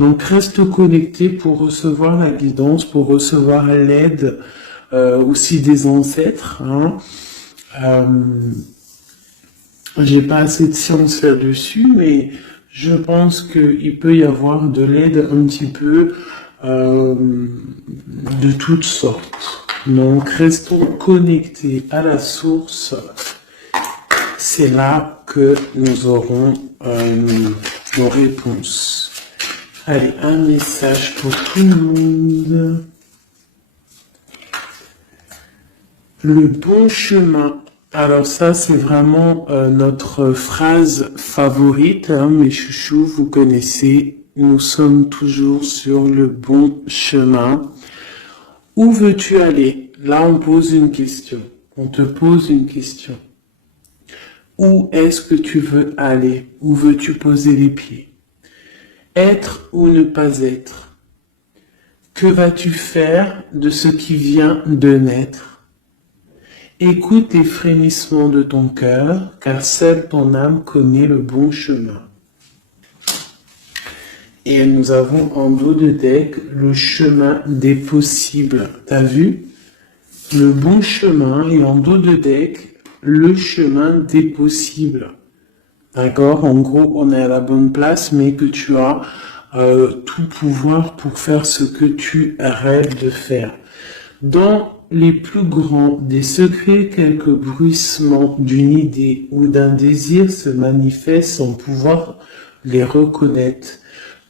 Donc reste connecté pour recevoir la guidance, pour recevoir l'aide aussi des ancêtres. Hein. J'ai pas assez de science là-dessus, mais je pense qu'il peut y avoir de l'aide un petit peu de toutes sortes. Donc restons connectés à la source. C'est là que nous aurons nos réponses. Allez, un message pour tout le monde. Le bon chemin. Alors ça, c'est vraiment notre phrase favorite, hein, mes chouchous, vous connaissez. Nous sommes toujours sur le bon chemin. Où veux-tu aller? Là, on pose une question. On te pose une question. Où est-ce que tu veux aller? Où veux-tu poser les pieds? Être ou ne pas être? Que vas-tu faire de ce qui vient de naître? Écoute les frémissements de ton cœur, car seule ton âme connaît le bon chemin. Et nous avons en dos de deck le chemin des possibles. T'as vu? Le bon chemin et en dos de deck, le chemin des possibles. D'accord? En gros, on est à la bonne place, mais que tu as tout pouvoir pour faire ce que tu rêves de faire. Dans les plus grands des secrets, quelques bruissements d'une idée ou d'un désir se manifestent sans pouvoir les reconnaître.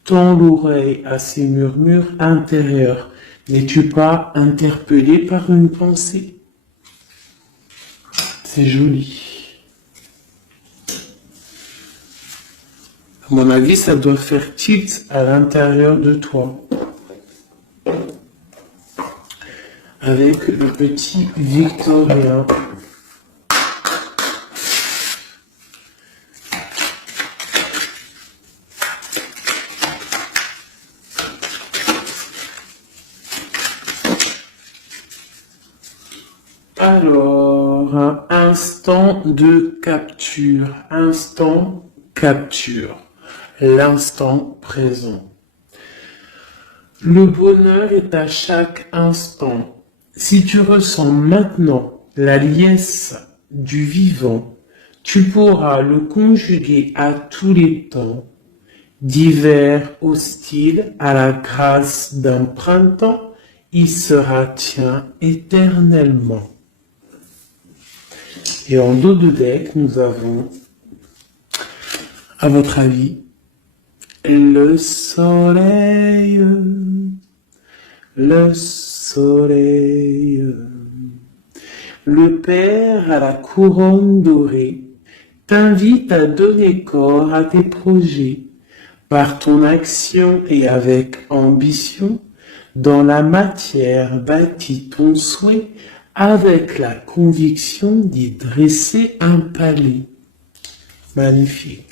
Tends l'oreille à ces murmures intérieurs. N'es-tu pas interpellé par une pensée? C'est joli. À mon avis, ça doit faire tilt à l'intérieur de toi. Avec le petit Victorien. Alors, un instant de capture. Instant capture. L'instant présent. Le bonheur est à chaque instant. Si tu ressens maintenant la liesse du vivant, tu pourras le conjuguer à tous les temps, d'hiver hostile à la grâce d'un printemps, il sera tien éternellement. Et en dos de deck, nous avons, à votre avis, le soleil, le soleil, le Père à la couronne dorée t'invite à donner corps à tes projets par ton action et avec ambition. Dans la matière bâtis ton souhait avec la conviction d'y dresser un palais. Magnifique.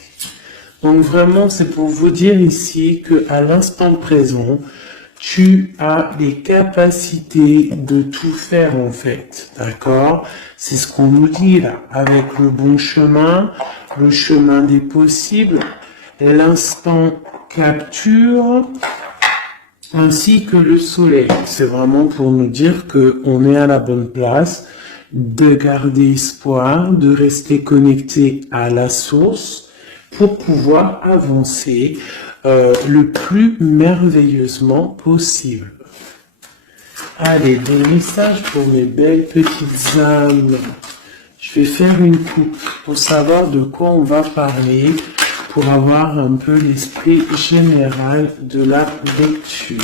Donc vraiment, c'est pour vous dire ici que à l'instant présent, tu as les capacités de tout faire en fait, d'accord? C'est ce qu'on nous dit là, avec le bon chemin, le chemin des possibles, l'instant capture, ainsi que le soleil. C'est vraiment pour nous dire que on est à la bonne place, de garder espoir, de rester connecté à la source, pour pouvoir avancer le plus merveilleusement possible. Allez, des messages pour mes belles petites âmes. Je vais faire une coupe pour savoir de quoi on va parler, pour avoir un peu l'esprit général de la lecture.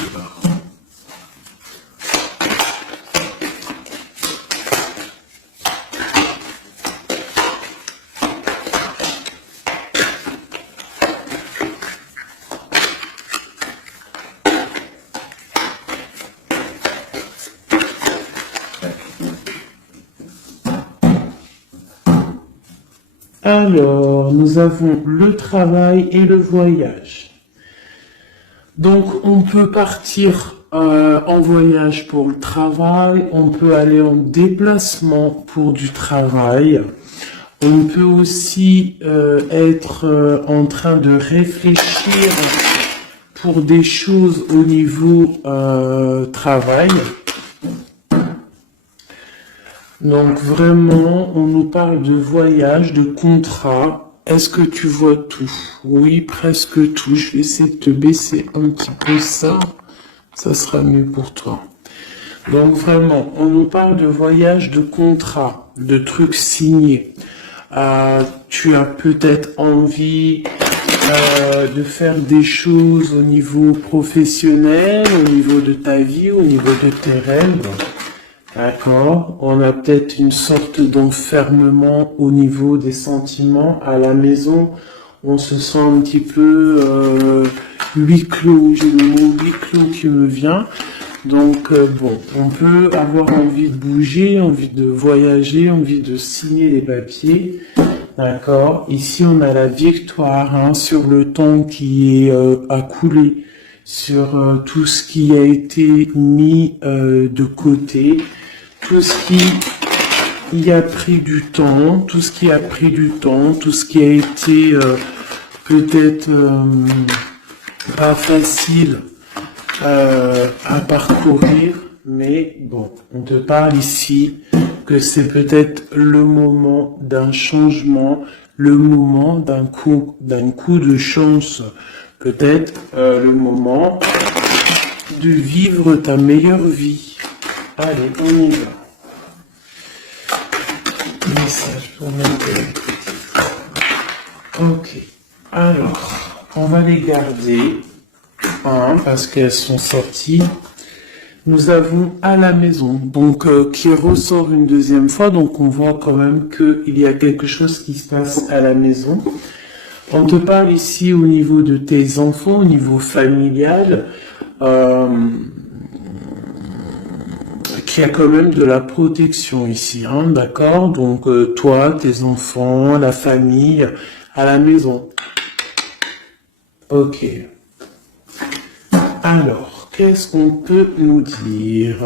Alors, nous avons le travail et le voyage. Donc, on peut partir en voyage pour le travail, on peut aller en déplacement pour du travail, on peut aussi être en train de réfléchir pour des choses au niveau travail. Donc vraiment, on nous parle de voyage, de contrat. Est-ce que tu vois tout? Oui, presque tout. Je vais essayer de te baisser un petit peu ça. Ça sera mieux pour toi. Donc vraiment, on nous parle de voyage, de contrat, de trucs signés. Tu as peut-être envie de faire des choses au niveau professionnel, au niveau de ta vie, au niveau de tes rêves. D'accord. On a peut-être une sorte d'enfermement au niveau des sentiments à la maison. On se sent un petit peu huis clos. J'ai le mot huis clos qui me vient. Donc bon, on peut avoir envie de bouger, envie de voyager, envie de signer les papiers. D'accord. Ici, on a la victoire hein, sur le temps qui est à couler, sur tout ce qui a été mis de côté. Tout ce qui y a pris du temps, tout ce qui a pris du temps, tout ce qui a été peut-être pas facile à parcourir, mais bon, on te parle ici que c'est peut-être le moment d'un changement, le moment d'un coup de chance, peut-être le moment de vivre ta meilleure vie. Allez, on y va. Message pour mettre. Ok. Alors, on va les garder. Parce qu'elles sont sorties. Nous avons à la maison, donc qui ressort une deuxième fois. Donc on voit quand même qu'il y a quelque chose qui se passe à la maison. On te parle ici au niveau de tes enfants, au niveau familial. Qu'il y a quand même de la protection ici, hein, d'accord? Donc toi, tes enfants, la famille, à la maison. Ok. Alors, qu'est-ce qu'on peut nous dire?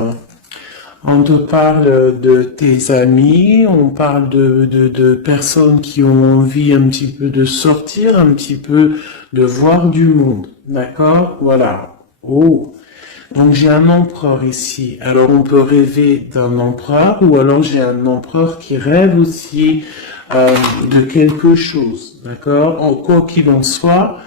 On te parle de tes amis, on parle de personnes qui ont envie un petit peu de sortir, un petit peu de voir du monde, d'accord? Voilà. Oh. Donc j'ai un empereur ici. Alors on peut rêver d'un empereur ou alors j'ai un empereur qui rêve aussi de quelque chose, d'accord? Quoi qu'il en soit,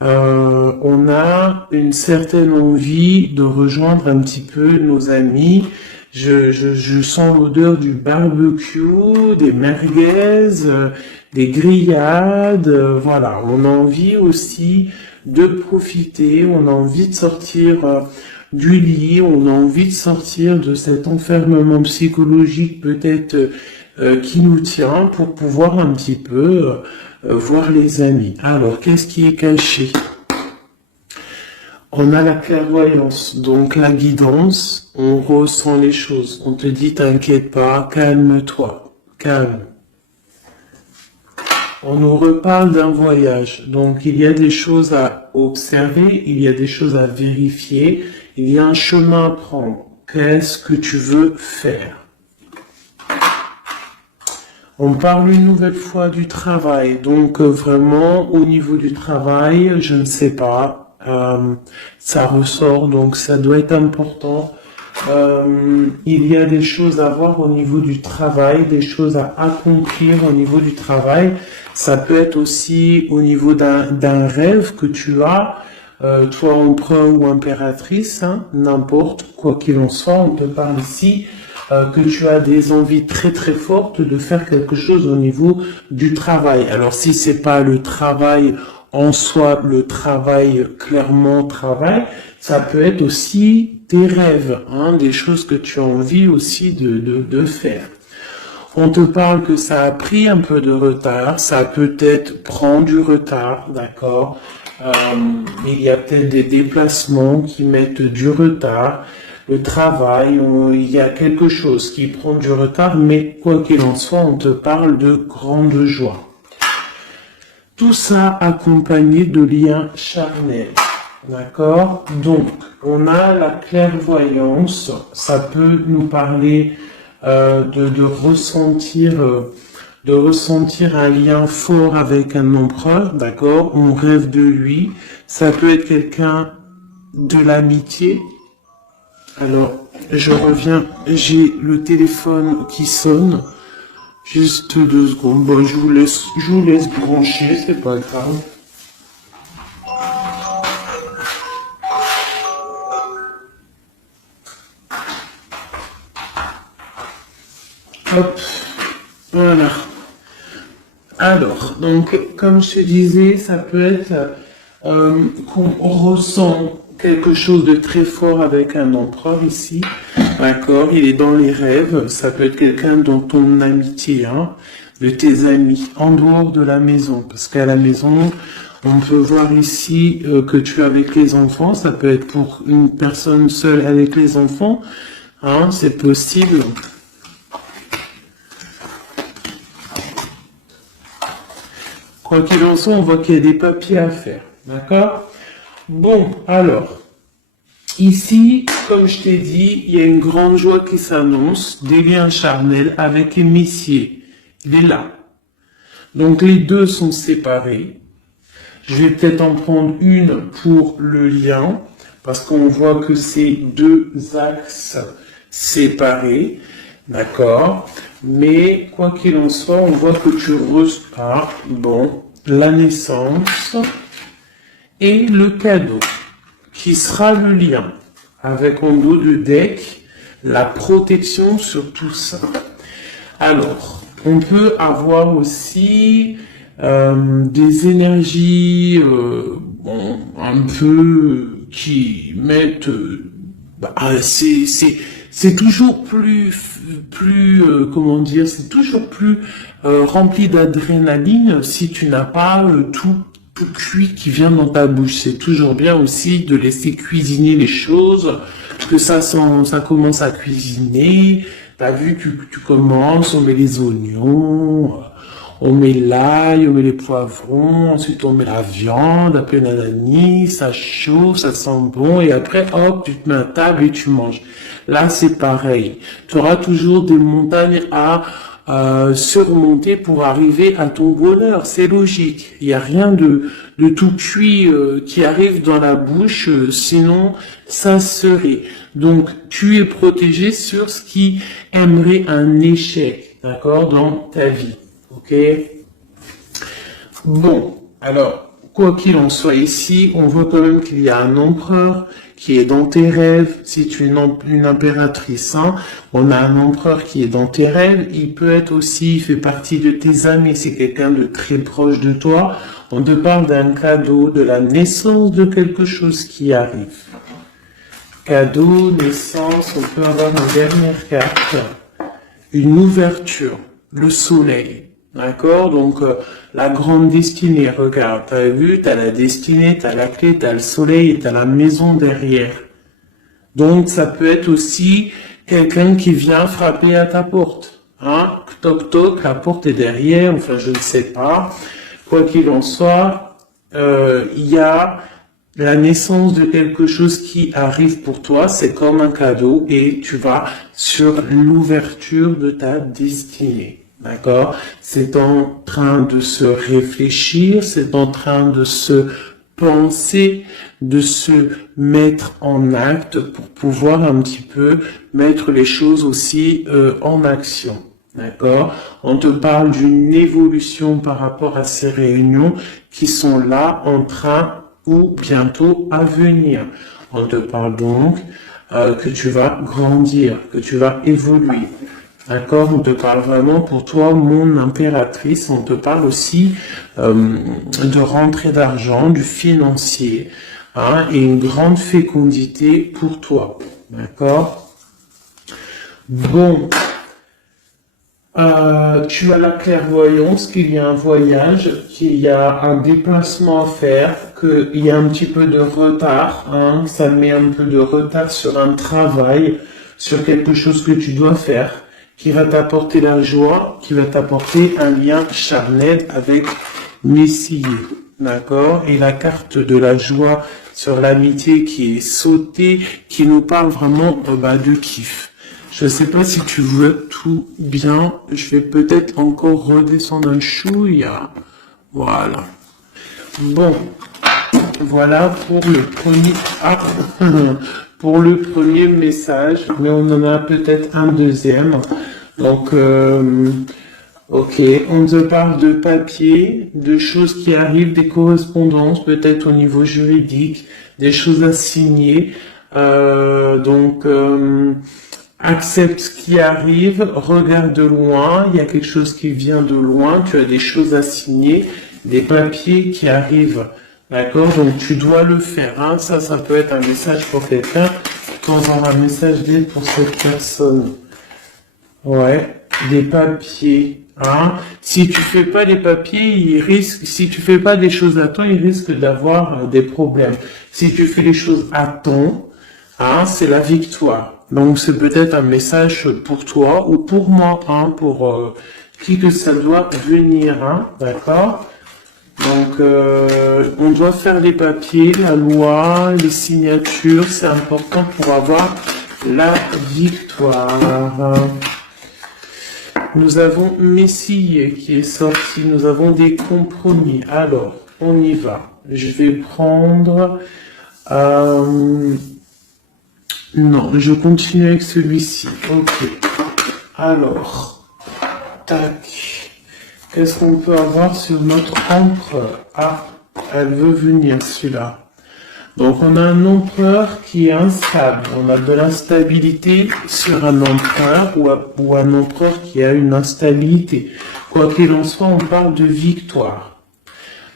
on a une certaine envie de rejoindre un petit peu nos amis. Je sens l'odeur du barbecue, des merguez, des grillades. Voilà, on a envie aussi de profiter, on a envie de sortir du lit, on a envie de sortir de cet enfermement psychologique peut-être qui nous tient pour pouvoir un petit peu voir les amis. Alors, qu'est-ce qui est caché? On a la clairvoyance, donc la guidance, on ressent les choses. On te dit, t'inquiète pas, calme-toi, calme. On nous reparle d'un voyage, donc il y a des choses à observer, il y a des choses à vérifier, il y a un chemin à prendre. Qu'est-ce que tu veux faire? On parle une nouvelle fois du travail, donc vraiment au niveau du travail, je ne sais pas, ça ressort, donc ça doit être important. Il y a des choses à voir au niveau du travail, des choses à accomplir au niveau du travail. Ça peut être aussi au niveau d'un rêve que tu as, toi empereur ou impératrice, hein, n'importe, quoi qu'il en soit, on te parle ici que tu as des envies très très fortes de faire quelque chose au niveau du travail. Alors si c'est pas le travail en soi, le travail clairement travail, ça peut être aussi tes rêves, hein, des choses que tu as envie aussi de faire. On te parle que ça a pris un peu de retard, ça peut-être prend du retard, d'accord. Il y a peut-être des déplacements qui mettent du retard. Le travail, il y a quelque chose qui prend du retard, mais quoi qu'il en soit, on te parle de grande joie. Tout ça accompagné de liens charnels. D'accord? Donc, on a la clairvoyance. Ça peut nous parler de ressentir de ressentir un lien fort avec un empereur, d'accord? On rêve de lui. Ça peut être quelqu'un de l'amitié. Alors, je reviens, j'ai le téléphone qui sonne. Juste 2 secondes. Bon, je vous laisse brancher, c'est pas grave. Hop, voilà. Alors, donc, comme je te disais, ça peut être qu'on ressent quelque chose de très fort avec un empereur ici, d'accord? Il est dans les rêves, ça peut être quelqu'un dans ton amitié, hein, de tes amis, en dehors de la maison, parce qu'à la maison, on peut voir ici que tu es avec les enfants, ça peut être pour une personne seule avec les enfants, hein, c'est possible. Quoi qu'il en soit, on voit qu'il y a des papiers à faire. D'accord? Bon, alors, ici, comme je t'ai dit, il y a une grande joie qui s'annonce, des liens charnels avec un messier. Il est là. Donc, les deux sont séparés. Je vais peut-être en prendre une pour le lien, parce qu'on voit que c'est 2 axes séparés. D'accord? Mais, quoi qu'il en soit, on voit que tu repars, bon, la naissance et le cadeau, qui sera le lien, avec en dos de deck, la protection sur tout ça. Alors, on peut avoir aussi des énergies, bon, un peu, qui mettent, c'est toujours comment dire, c'est toujours plus rempli d'adrénaline si tu n'as pas tout cuit qui vient dans ta bouche. C'est toujours bien aussi de laisser cuisiner les choses, que ça commence à cuisiner. T'as vu, tu commences, on met les oignons, on met l'ail, on met les poivrons, ensuite on met la viande, après nanani, ça chauffe, ça sent bon, et après, hop, tu te mets à table et tu manges. Là, c'est pareil. Tu auras toujours des montagnes à surmonter pour arriver à ton bonheur. C'est logique. Il n'y a rien de tout cuit qui arrive dans la bouche, sinon ça serait. Donc, tu es protégé sur ce qui aimerait un échec, d'accord, dans ta vie. Ok? Bon, alors, quoi qu'il en soit ici, on voit quand même qu'il y a un empereur qui est dans tes rêves. Si tu es une impératrice, hein, on a un empereur qui est dans tes rêves. Il peut être aussi, il fait partie de tes amis. C'est quelqu'un de très proche de toi. On te parle d'un cadeau, de la naissance de quelque chose qui arrive. Cadeau, naissance, on peut avoir une dernière carte. Une ouverture, le soleil. D'accord? Donc, la grande destinée, regarde, t'as vu, t'as la destinée, t'as la clé, t'as le soleil et t'as la maison derrière. Donc, ça peut être aussi quelqu'un qui vient frapper à ta porte. Hein? Toc toc, la porte est derrière, enfin, je ne sais pas. Quoi qu'il en soit, il y a la naissance de quelque chose qui arrive pour toi, c'est comme un cadeau et tu vas sur l'ouverture de ta destinée. D'accord? C'est en train de se réfléchir, c'est en train de se penser, de se mettre en acte pour pouvoir un petit peu mettre les choses aussi en action. D'accord? On te parle d'une évolution par rapport à ces réunions qui sont là en train ou bientôt à venir. On te parle donc que tu vas grandir, que tu vas évoluer. D'accord? On te parle vraiment pour toi, mon impératrice. On te parle aussi de rentrée d'argent, du financier, hein, et une grande fécondité pour toi. D'accord? Bon. Tu as la clairvoyance qu'il y a un voyage, qu'il y a un déplacement à faire, qu'il y a un petit peu de retard, hein, ça met un peu de retard sur un travail, sur quelque chose que tu dois faire, qui va t'apporter la joie, qui va t'apporter un lien charnel avec Messier, d'accord? Et la carte de la joie sur l'amitié qui est sautée, qui nous parle vraiment de kiff. Je sais pas si tu vois tout bien. Je vais peut-être encore redescendre un chouïa. Voilà. Bon. Voilà pour le premier, pour le premier message. Mais on en a peut-être un deuxième. Donc, ok. On te parle de papier, de choses qui arrivent, des correspondances, peut-être au niveau juridique, des choses à signer. Donc, accepte ce qui arrive, regarde de loin, il y a quelque chose qui vient de loin, tu as des choses à signer, des papiers qui arrivent, d'accord? Donc tu dois le faire, hein? Ça peut être un message pour quelqu'un, de temps en temps un message d'aide pour cette personne. Ouais, des papiers, hein? Si tu fais pas les papiers, si tu fais pas des choses à temps, il risque d'avoir des problèmes. Si tu fais les choses à temps, hein, c'est la victoire. Donc c'est peut-être un message pour toi ou pour moi, hein, pour qui que ça doit venir, hein, d'accord? Donc on doit faire les papiers, la loi, les signatures, c'est important pour avoir la victoire. Nous avons Messie qui est sorti, nous avons des compromis. Alors, on y va. Je vais prendre... non, je continue avec celui-ci. Ok. Alors, tac. Qu'est-ce qu'on peut avoir sur notre empereur? Ah, elle veut venir, celui-là. Donc, on a un empereur qui est instable. On a de l'instabilité sur un empereur ou un empereur qui a une instabilité. Quoi qu'il en soit, on parle de victoire.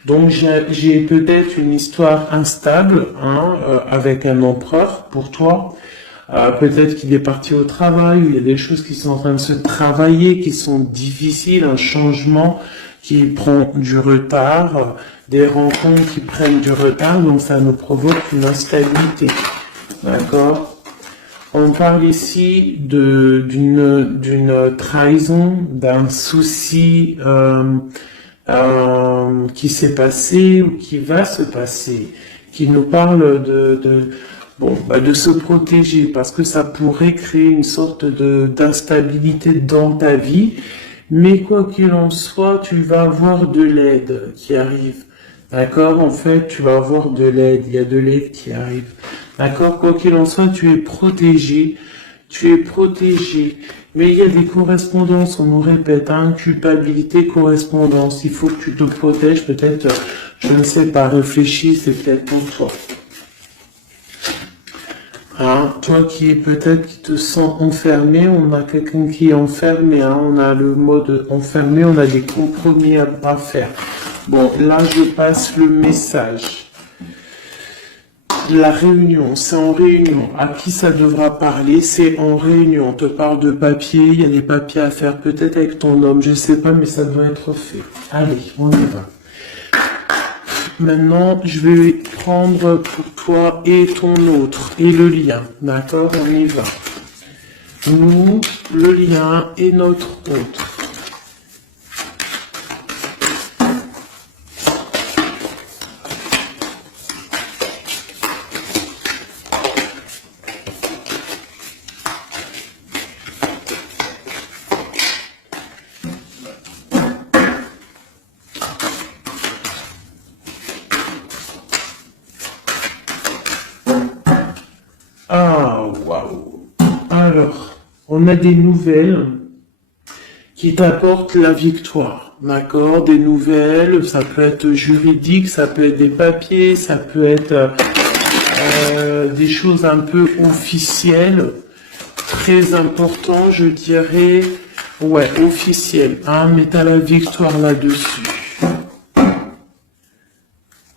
Donc, j'ai peut-être une histoire instable, hein, avec un empereur pour toi. Peut-être qu'il est parti au travail, il y a des choses qui sont en train de se travailler, qui sont difficiles, un changement qui prend du retard, des rencontres qui prennent du retard, donc ça nous provoque une instabilité. D'accord? On parle ici d'une trahison, d'un souci qui s'est passé ou qui va se passer, qui nous parle de se protéger, parce que ça pourrait créer une sorte d'instabilité dans ta vie, mais quoi qu'il en soit, tu vas avoir de l'aide qui arrive. D'accord? En fait, tu vas avoir de l'aide, il y a de l'aide qui arrive. D'accord? Quoi qu'il en soit, tu es protégé. Tu es protégé. Mais il y a des correspondances, on nous répète, hein, culpabilité, correspondance. Il faut que tu te protèges, peut-être, je ne sais pas, réfléchis, c'est peut-être pour toi. Hein, toi qui te sens enfermé, on a quelqu'un qui est enfermé, hein, on a le mode enfermé, on a des compromis à faire. Bon, là je passe le message. La réunion, c'est en réunion. À qui ça devra parler? C'est en réunion. On te parle de papier, il y a des papiers à faire, peut-être avec ton homme, je sais pas, mais ça doit être fait. Allez, on y va. Maintenant, je vais prendre pour toi et ton autre, et le lien. D'accord? On y va. Nous, le lien et notre autre. Ah, waouh. Alors, on a des nouvelles qui t'apportent la victoire, d'accord? Des nouvelles, ça peut être juridique, ça peut être des papiers, ça peut être des choses un peu officielles, très important, je dirais, ouais, officielles, hein, mais t'as la victoire là-dessus.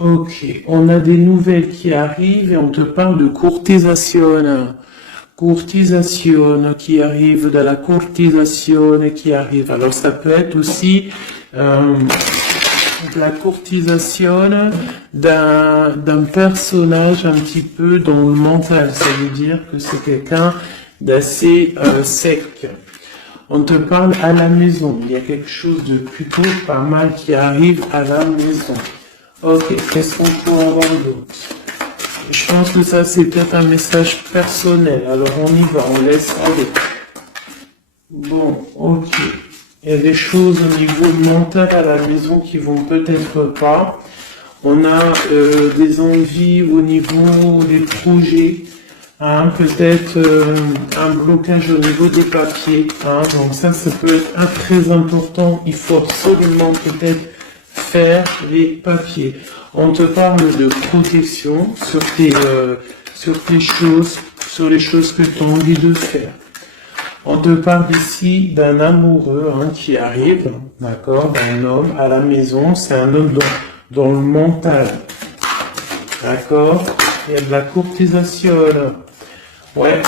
Ok, on a des nouvelles qui arrivent et on te parle de courtisation. Courtisation qui arrive, de la courtisation qui arrive. Alors ça peut être aussi de la courtisation d'un personnage un petit peu dans le mental. Ça veut dire que c'est quelqu'un d'assez sec. On te parle à la maison. Il y a quelque chose de plutôt pas mal qui arrive à la maison. Ok, qu'est-ce qu'on peut avoir d'autre? Je pense que ça, c'est peut-être un message personnel. Alors, on y va, on laisse aller. Bon, ok. Il y a des choses au niveau mental à la maison qui vont peut-être pas. On a des envies au niveau des projets, hein, peut-être un blocage au niveau des papiers. Hein, donc ça peut être très important. Il faut absolument peut-être faire les papiers. On te parle de protection sur tes choses, sur les choses que tu as envie de faire. On te parle ici d'un amoureux hein, qui arrive, d'accord, un homme à la maison. C'est un homme dans le mental, d'accord. Il y a de la courtisation. Ouais,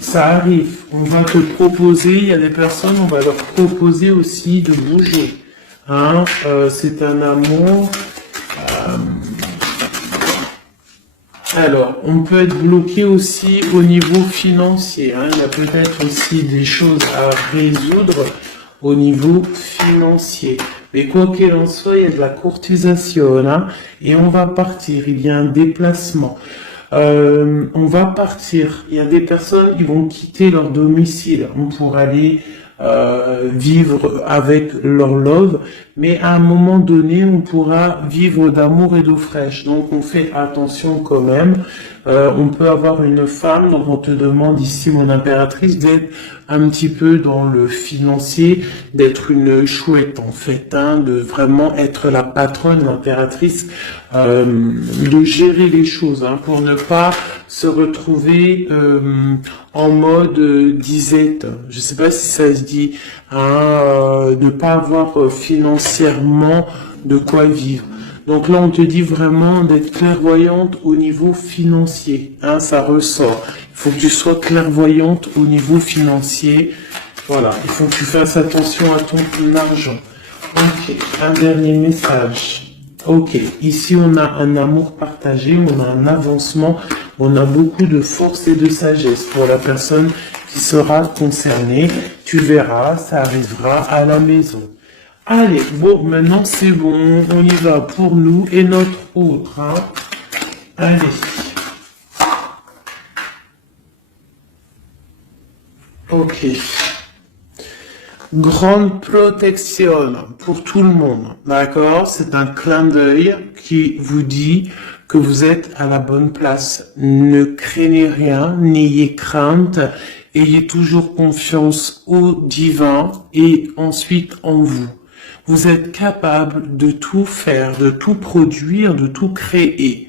ça arrive. On va te proposer, il y a des personnes, on va leur proposer aussi de bouger. Hein, c'est un amour. Alors, on peut être bloqué aussi au niveau financier. Hein. Il y a peut-être aussi des choses à résoudre au niveau financier. Mais quoi qu'il en soit, il y a de la courtisation. Hein, et on va partir. Il y a un déplacement. On va partir. Il y a des personnes qui vont quitter leur domicile. On pourra aller vivre avec leur love, mais à un moment donné, on pourra vivre d'amour et d'eau fraîche. Donc, on fait attention quand même. On peut avoir une femme, donc on te demande ici, mon impératrice, d'être un petit peu dans le financier, d'être une chouette en fait, hein, de vraiment être la patronne, l'impératrice, de gérer les choses, hein, pour ne pas se retrouver en mode disette. Je sais pas si ça se dit, hein, ne pas avoir financièrement de quoi vivre. Donc là, on te dit vraiment d'être clairvoyante au niveau financier. Hein, ça ressort. Il faut que tu sois clairvoyante au niveau financier. Voilà, il faut que tu fasses attention à ton argent. Ok, un dernier message. Ok, ici on a un amour partagé, on a un avancement, on a beaucoup de force et de sagesse pour la personne qui sera concernée. Tu verras, ça arrivera à la maison. Allez, bon, maintenant c'est bon, on y va pour nous et notre autre. Hein. Allez. Ok. Grande protection pour tout le monde, d'accord? C'est un clin d'œil qui vous dit que vous êtes à la bonne place. Ne craignez rien, n'ayez crainte, ayez toujours confiance au divin et ensuite en vous. Vous êtes capable de tout faire, de tout produire, de tout créer.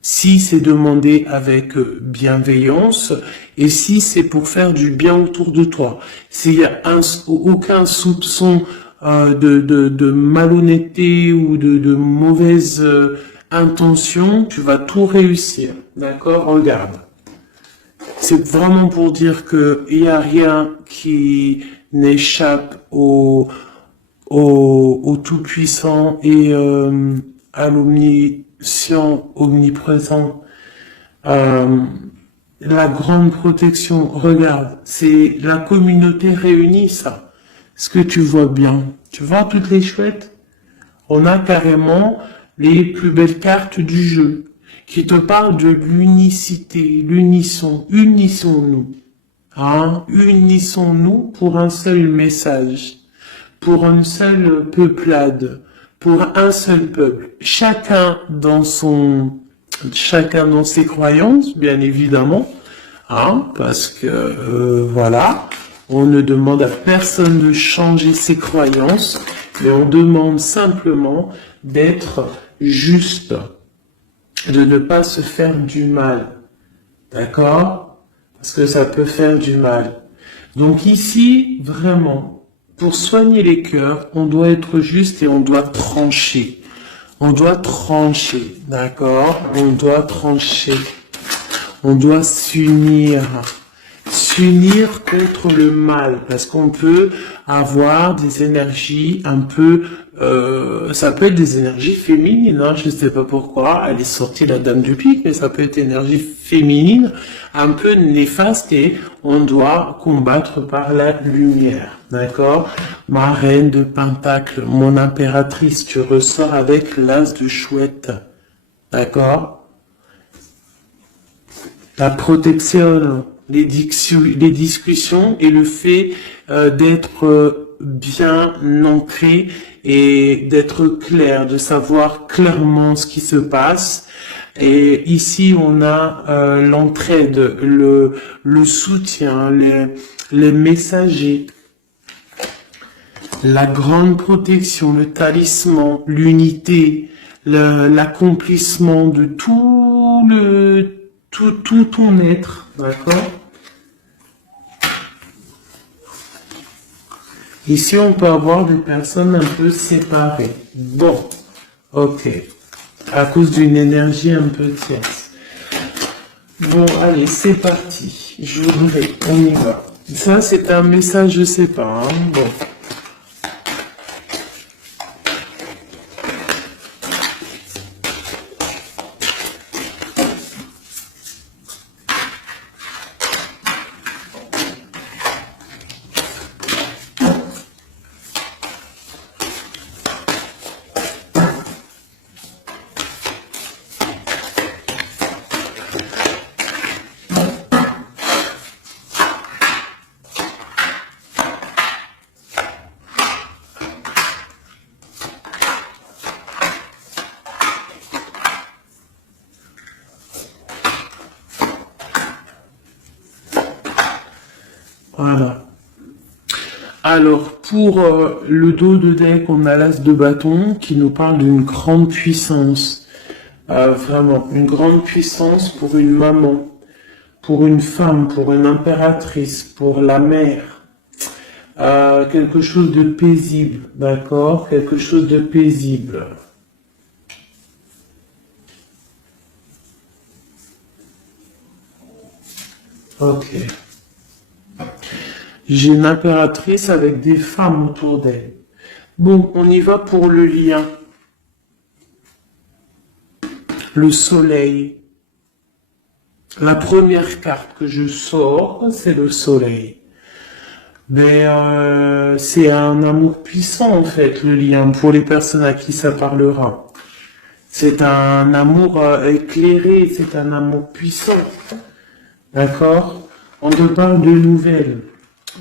Si c'est demandé avec bienveillance et si c'est pour faire du bien autour de toi. S'il y a aucun soupçon de malhonnêteté ou de mauvaise intention, tu vas tout réussir. D'accord? Regarde. C'est vraiment pour dire que il n'y a rien qui n'échappe au Tout-Puissant et à l'omniscient, omniprésent, la grande protection. Regarde, c'est la communauté réunie, ça. Est-ce que tu vois bien? Tu vois toutes les chouettes? On a carrément les plus belles cartes du jeu qui te parlent de l'unicité, l'unisson. Unissons-nous. Hein? Unissons-nous pour un seul message. Pour une seule peuplade, pour un seul peuple, chacun dans ses croyances, bien évidemment, hein, parce que voilà, on ne demande à personne de changer ses croyances, mais on demande simplement d'être juste, de ne pas se faire du mal, d'accord? Parce que ça peut faire du mal. Donc ici, vraiment, pour soigner les cœurs, on doit être juste et on doit trancher. On doit trancher, d'accord? On doit trancher. On doit s'unir. S'unir contre le mal. Parce qu'on peut avoir des énergies un peu... ça peut être des énergies féminines, hein, je ne sais pas pourquoi. Elle est sortie la dame du pique, mais ça peut être énergie féminine, un peu néfaste et on doit combattre par la lumière. D'accord? Ma reine de Pentacle, mon impératrice, tu ressors avec l'as de chouette. D'accord? La protection, les discussions et le fait d'être bien ancré et d'être clair, de savoir clairement ce qui se passe. Et ici, on a l'entraide, le soutien, les messagers, la grande protection, le talisman, l'unité, l'accomplissement de tout ton être, d'accord? Ici, on peut avoir des personnes un peu séparées. Bon, ok. À cause d'une énergie un peu tierce. Bon, allez, c'est parti. Je voudrais, on y va. Ça, c'est un message, je sais pas, hein. Bon. Voilà. Alors, pour le dos de deck, on a l'as de bâton qui nous parle d'une grande puissance. Vraiment, une grande puissance pour une maman, pour une femme, pour une impératrice, pour la mère. Quelque chose de paisible, d'accord? Quelque chose de paisible. Ok. J'ai une impératrice avec des femmes autour d'elle. Bon, on y va pour le lien. Le soleil. La première carte que je sors, c'est le soleil. Mais c'est un amour puissant en fait, le lien, pour les personnes à qui ça parlera. C'est un amour éclairé, c'est un amour puissant. D'accord? On te parle de nouvelles,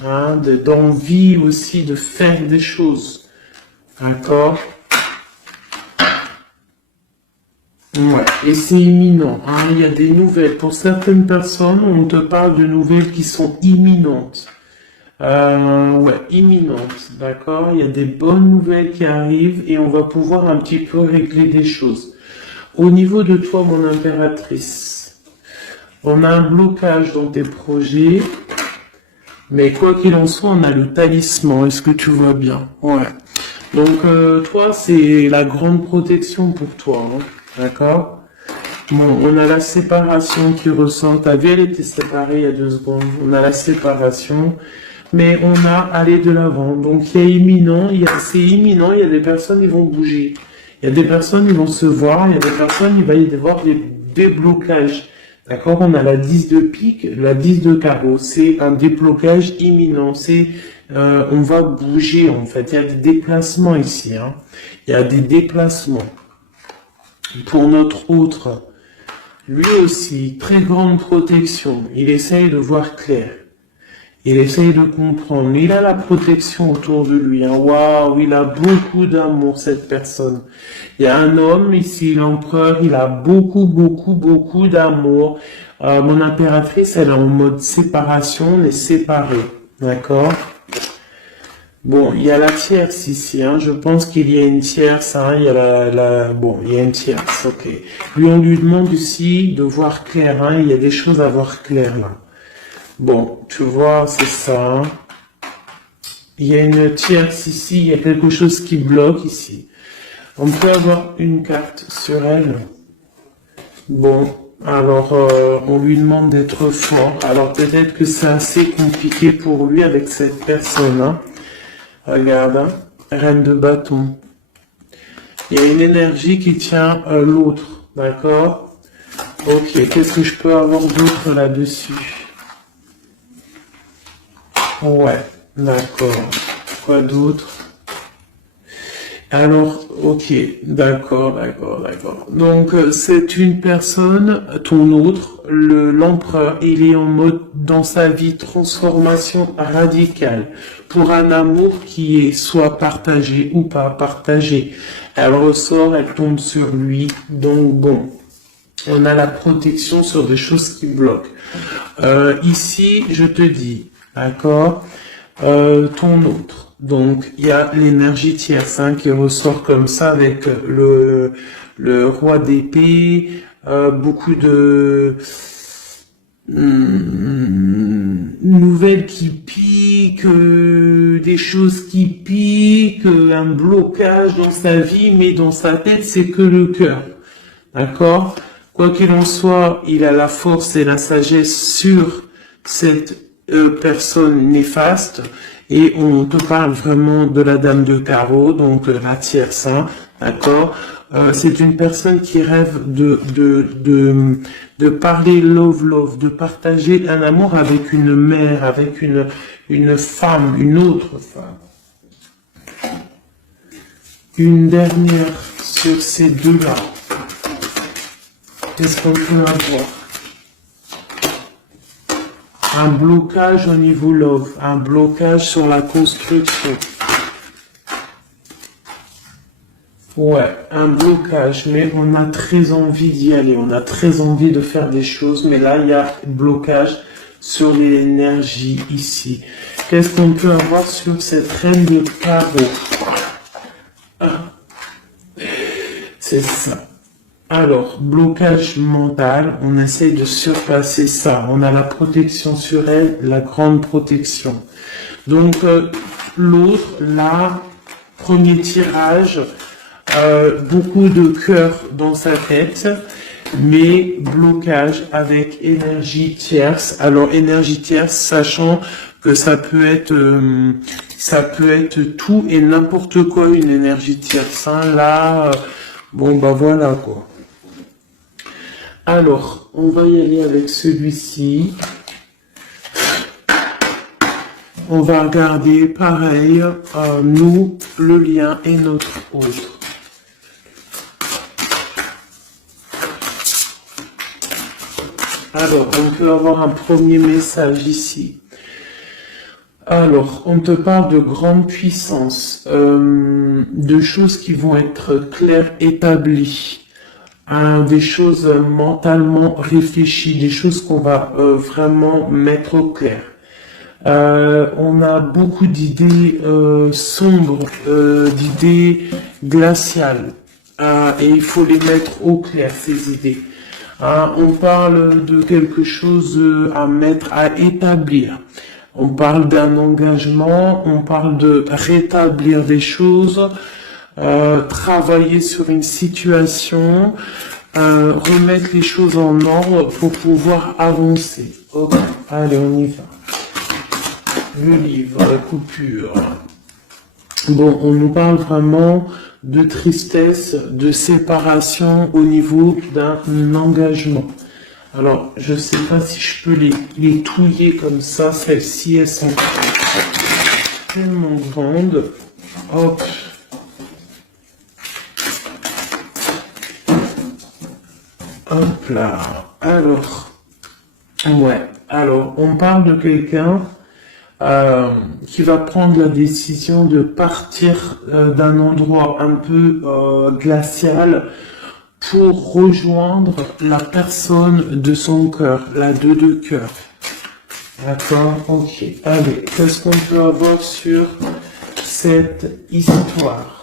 hein, d'envie aussi de faire des choses. D'accord? Ouais, et c'est imminent, hein, il y a des nouvelles. Pour certaines personnes, on te parle de nouvelles qui sont imminentes. Ouais, imminentes, d'accord? Il y a des bonnes nouvelles qui arrivent et on va pouvoir un petit peu régler des choses. Au niveau de toi, mon impératrice, on a un blocage dans tes projets, mais quoi qu'il en soit, on a le talisman. Est-ce que tu vois bien? Ouais. Donc, toi, c'est la grande protection pour toi, hein, d'accord? Bon, on a la séparation qui ressort. T'as vu, elle était séparée il y a 2 secondes. On a la séparation, mais on a aller de l'avant. Donc, il y a imminent, c'est imminent, il y a des personnes qui vont bouger. Il y a des personnes qui vont se voir, il y a des personnes, il va y avoir des déblocages. D'accord? On a la 10 de pique, la 10 de carreau. C'est un déblocage imminent. On va bouger, en fait. Il y a des déplacements ici, hein. Il y a des déplacements. Pour notre autre, lui aussi, très grande protection. Il essaye de voir clair. Il essaye de comprendre. Il a la protection autour de lui, hein. Waouh, il a beaucoup d'amour, cette personne. Il y a un homme ici, l'empereur, il a beaucoup d'amour. Mon impératrice, elle est en mode séparation, on est séparés. D'accord? Bon, il y a la tierce ici, hein. Je pense qu'il y a une tierce, hein. Il y a bon, il y a une tierce, ok. Lui, on lui demande aussi de voir clair, hein. Il y a des choses à voir clair, là. Bon, tu vois, c'est ça. Il y a une tierce ici, il y a quelque chose qui bloque ici. On peut avoir une carte sur elle. Bon, alors on lui demande d'être fort. Alors peut-être que c'est assez compliqué pour lui avec cette personne, hein. Regarde, hein. Reine de bâton. Il y a une énergie qui tient l'autre, d'accord? Ok, qu'est-ce que je peux avoir d'autre là-dessus? Ouais, d'accord. Quoi d'autre? Alors, ok, d'accord, d'accord, d'accord. Donc, c'est une personne, ton autre, l'empereur, il est en mode dans sa vie transformation radicale pour un amour qui est soit partagé ou pas partagé. Elle ressort, elle tombe sur lui, donc bon. On a la protection sur des choses qui bloquent. Ici, je te dis, d'accord, ton autre. Donc, il y a l'énergie tierce qui ressort comme ça avec le roi d'épée, beaucoup de nouvelles qui piquent, des choses qui piquent, un blocage dans sa vie, mais dans sa tête, c'est que le cœur. D'accord? Quoi qu'il en soit, il a la force et la sagesse sur cette personne néfaste. Et on te parle vraiment de la dame de carreau, donc la tierce, d'accord? C'est une personne qui rêve de parler love, de partager un amour avec une mère, avec une femme, une autre femme. Une dernière sur ces deux-là. Qu'est-ce qu'on peut avoir? Un blocage au niveau love, un blocage sur la construction. Ouais, un blocage, mais on a très envie d'y aller, on a très envie de faire des choses, mais là, il y a blocage sur l'énergie ici. Qu'est-ce qu'on peut avoir sur cette reine de carreau? C'est ça. Alors, blocage mental, on essaie de surpasser ça. On a la protection sur elle, la grande protection. Donc, l'autre, là, premier tirage, beaucoup de cœur dans sa tête, mais blocage avec énergie tierce. Alors, énergie tierce, sachant que ça peut être tout et n'importe quoi, une énergie tierce. Là, bon, bah voilà, quoi. Alors, on va y aller avec celui-ci. On va regarder, pareil, nous, le lien et notre autre. Alors, on peut avoir un premier message ici. Alors, on te parle de grande puissance, de choses qui vont être claires, établies. Des choses mentalement réfléchies, des choses qu'on va vraiment mettre au clair. On a beaucoup d'idées sombres, d'idées glaciales, et il faut les mettre au clair, ces idées. On parle de quelque chose à établir. On parle d'un engagement, on parle de rétablir des choses, travailler sur une situation, remettre les choses en ordre pour pouvoir avancer. Ok, allez, on y va. Le livre, la coupure. Bon, on nous parle vraiment de tristesse, de séparation au niveau d'un engagement. Alors, je ne sais pas si je peux les touiller comme ça. Celles-ci, elles sont tellement grandes. Hop. Hop là. Alors, ouais. Alors, on parle de quelqu'un qui va prendre la décision de partir d'un endroit un peu glacial pour rejoindre la personne de son cœur, la 2 de cœur. D'accord? Ok. Allez, qu'est-ce qu'on peut avoir sur cette histoire?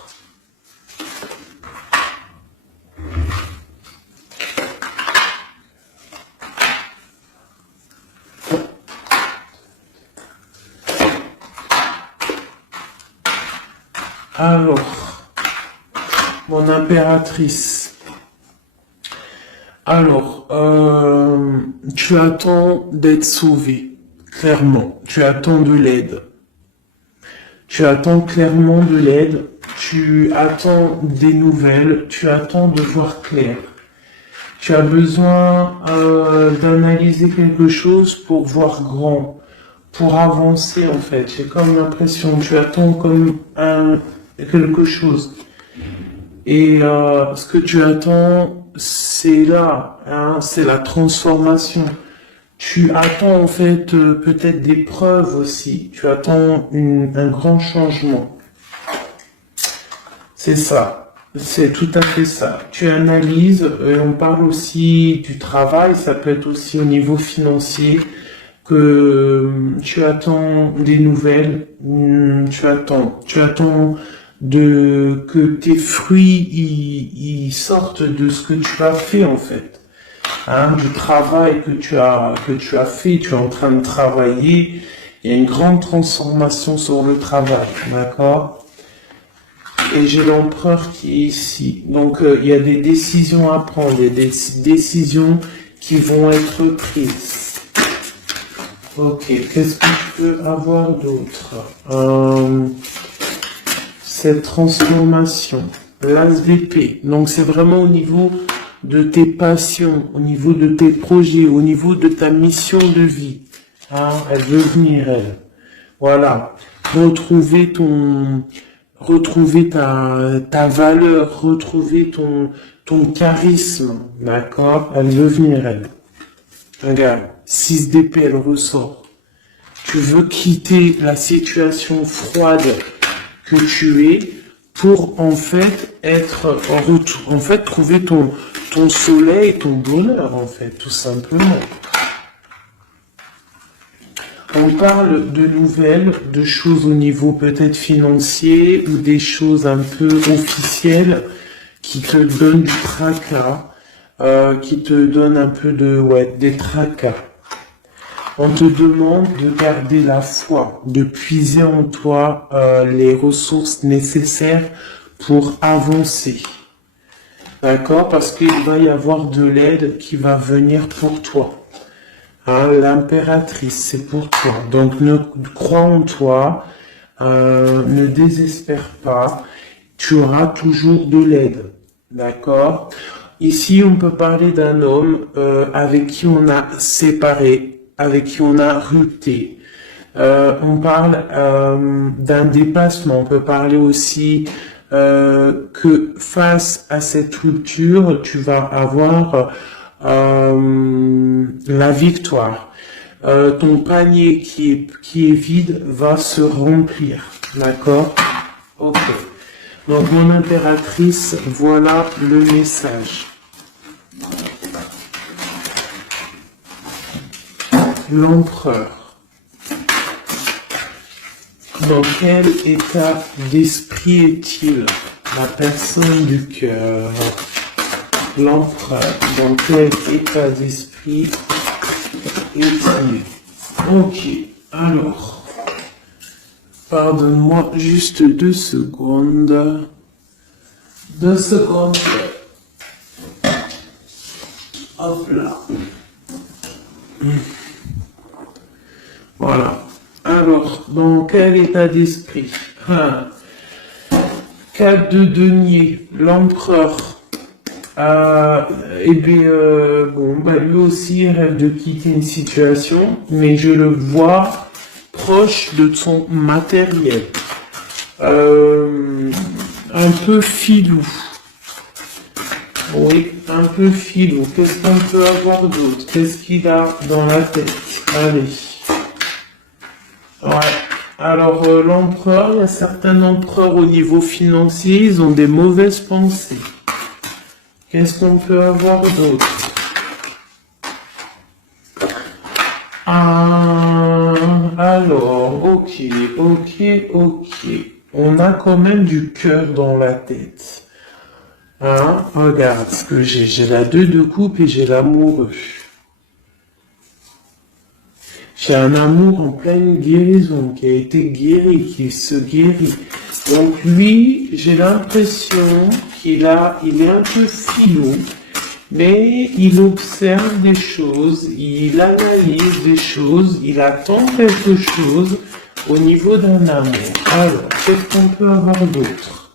Alors, mon impératrice. Alors, tu attends d'être sauvé, clairement. Tu attends de l'aide. Tu attends clairement de l'aide. Tu attends des nouvelles. Tu attends de voir clair. Tu as besoin d'analyser quelque chose pour voir grand, pour avancer en fait. J'ai comme l'impression que tu attends comme quelque chose. Et ce que tu attends, c'est là, hein, c'est la transformation. Tu attends en fait peut-être des preuves aussi. Tu attends un grand changement. C'est ça. C'est tout à fait ça. Tu analyses, on parle aussi du travail, ça peut être aussi au niveau financier, que tu attends des nouvelles, tu attends que tes fruits ils sortent de ce que tu as fait en fait. Hein, du travail que tu as fait, tu es en train de travailler, il y a une grande transformation sur le travail, d'accord? Et j'ai l'empereur qui est ici. Donc il y a des décisions à prendre, il y a des décisions qui vont être prises. Ok, qu'est-ce que je peux avoir d'autre? Cette transformation, l'as d'épée. Donc c'est vraiment au niveau de tes passions, au niveau de tes projets, au niveau de ta mission de vie. Hein, elle veut venir, elle. Voilà. Retrouver ta valeur, retrouver ton charisme. D'accord? Elle veut venir, elle. Regarde. 6 d'épée, elle ressort. Tu veux quitter la situation froide que tu es pour en fait être en fait trouver ton soleil, ton bonheur en fait, tout simplement. On parle de nouvelles, de choses au niveau peut-être financier ou des choses un peu officielles qui te donnent du tracas, qui te donnent un peu des tracas. On te demande de garder la foi, de puiser en toi les ressources nécessaires pour avancer. D'accord? Parce qu'il va y avoir de l'aide qui va venir pour toi. Hein, l'impératrice, c'est pour toi. Donc, crois en toi, ne désespère pas. Tu auras toujours de l'aide. D'accord? Ici, on peut parler d'un homme avec qui on a séparé, avec qui on a rupté. On parle d'un dépassement. On peut parler aussi que face à cette rupture, tu vas avoir la victoire. Ton panier qui est vide va se remplir. D'accord? Ok. Donc, mon impératrice, voilà le message. L'empereur. Dans quel état d'esprit est-il? La personne du cœur. L'empereur. Dans quel état d'esprit est-il? Ok. Alors. Pardonne-moi juste 2 secondes. 2 secondes. Hop là. Voilà. Alors, dans quel état d'esprit? 4 de denier, l'empereur. Lui aussi il rêve de quitter une situation, mais je le vois proche de son matériel. Un peu filou. Oui, un peu filou. Qu'est-ce qu'on peut avoir d'autre? Qu'est-ce qu'il a dans la tête? Allez. Ouais. Alors, l'empereur, il y a certains empereurs au niveau financier, ils ont des mauvaises pensées. Qu'est-ce qu'on peut avoir d'autre? Alors, ok. On a quand même du cœur dans la tête. Hein? Regarde ce que j'ai. J'ai la 2 de coupe et j'ai l'amoureux. J'ai un amour en pleine guérison, qui a été guéri, qui se guérit. Donc lui, j'ai l'impression il est un peu filou, mais il observe des choses, il analyse des choses, il attend quelque chose au niveau d'un amour. Alors, qu'est-ce qu'on peut avoir d'autre?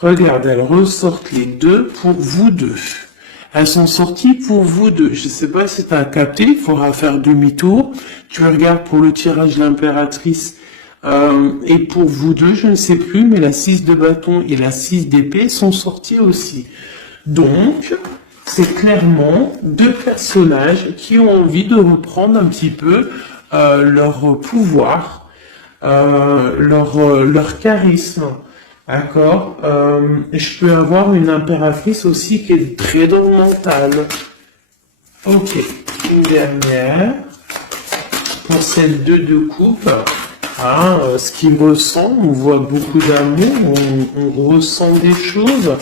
Regarde, elles ressortent les 2 pour vous deux. Elles sont sorties pour vous deux. Je ne sais pas si tu as capté, il faudra faire demi-tour. Tu regardes pour le tirage de l'impératrice Et pour vous deux, je ne sais plus, mais la 6 de bâton et la 6 d'épée sont sortis aussi. Donc, c'est clairement deux personnages qui ont envie de reprendre un petit peu leur pouvoir, leur charisme. D'accord. Et je peux avoir une impératrice aussi qui est très dans le mental. Ok, une dernière. Pour celle de coupe, hein, ce qu'il ressent, on voit beaucoup d'amour, on ressent des choses,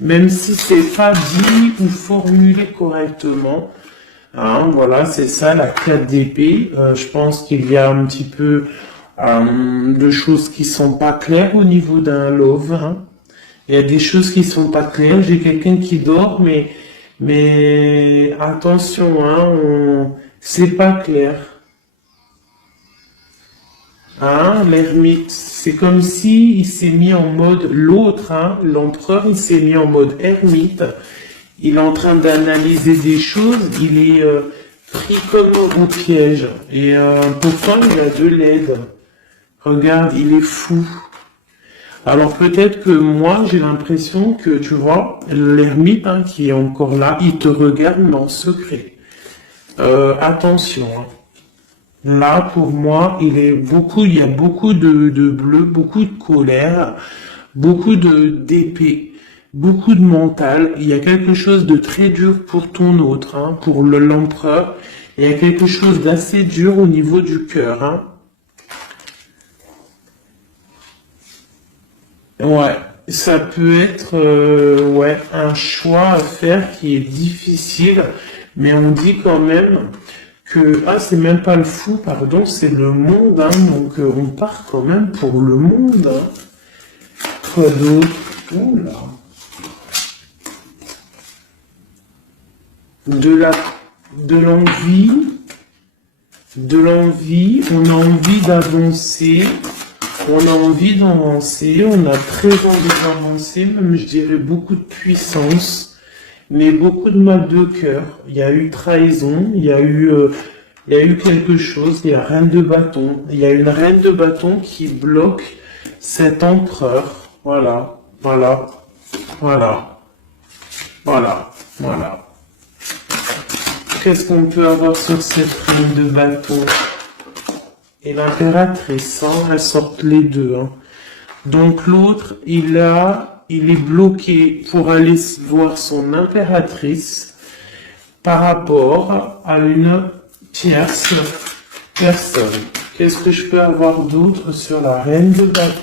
même si c'est pas dit ou formulé correctement. Hein, voilà, c'est ça la 4 d'épée. Je pense qu'il y a un petit peu de choses qui sont pas claires au niveau d'un love. Hein. Il y a des choses qui sont pas claires. J'ai quelqu'un qui dort, mais attention, hein, c'est pas clair. Hein, l'ermite, c'est comme si il s'est mis en mode l'autre, hein, l'empereur, il s'est mis en mode ermite. Il est en train d'analyser des choses, il est pris comme au piège. Et pourtant, il a de l'aide. Regarde, il est fou. Alors peut-être que moi, j'ai l'impression que, tu vois, l'ermite hein, qui est encore là, il te regarde mais en secret. Attention. Hein. Là, pour moi, il y a beaucoup de bleu, beaucoup de colère, beaucoup d'épée, beaucoup de mental. Il y a quelque chose de très dur pour ton autre, hein, pour l'empereur. Il y a quelque chose d'assez dur au niveau du cœur, hein. Ouais, ça peut être, ouais, un choix à faire qui est difficile, mais on dit quand même que c'est même pas le fou, pardon, c'est le monde, hein, donc on part quand même pour le monde. Hein. Quoi d'autre? Oula. De l'envie, on a envie d'avancer, on a envie d'avancer, on a très envie d'avancer, même je dirais beaucoup de puissance. Mais beaucoup de mal de cœur. Il y a eu trahison, il y a eu quelque chose, il y a reine de bâton. Il y a une reine de bâton qui bloque cet empereur. Voilà, voilà, voilà, voilà, voilà. Qu'est-ce qu'on peut avoir sur cette reine de bâton? Et l'impératrice, hein, elles sortent les deux. Hein. Donc l'autre, il est bloqué pour aller voir son impératrice par rapport à une tierce personne. Qu'est-ce que je peux avoir d'autre sur la reine de bâton?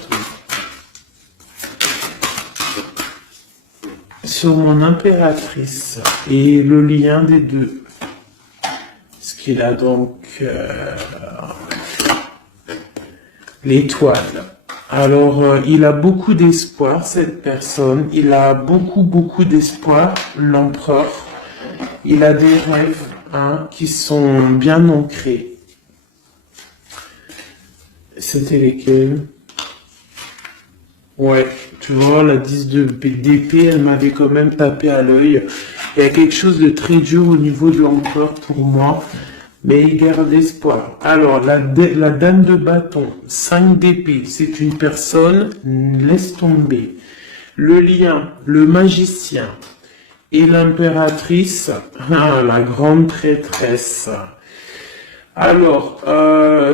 Sur mon impératrice et le lien des deux. Ce qu'il a donc l'étoile. Alors, il a beaucoup d'espoir, cette personne. Il a beaucoup d'espoir, l'empereur. Il a des rêves hein, qui sont bien ancrés. C'était lesquels? Ouais, tu vois, la 10 d'épée, elle m'avait quand même tapé à l'œil. Il y a quelque chose de très dur au niveau de l'empereur pour moi. Mais il garde espoir. Alors, la dame de bâton, 5 d'épée, c'est une personne, laisse tomber. Le lion, le magicien et l'impératrice, la grande prêtresse. Alors,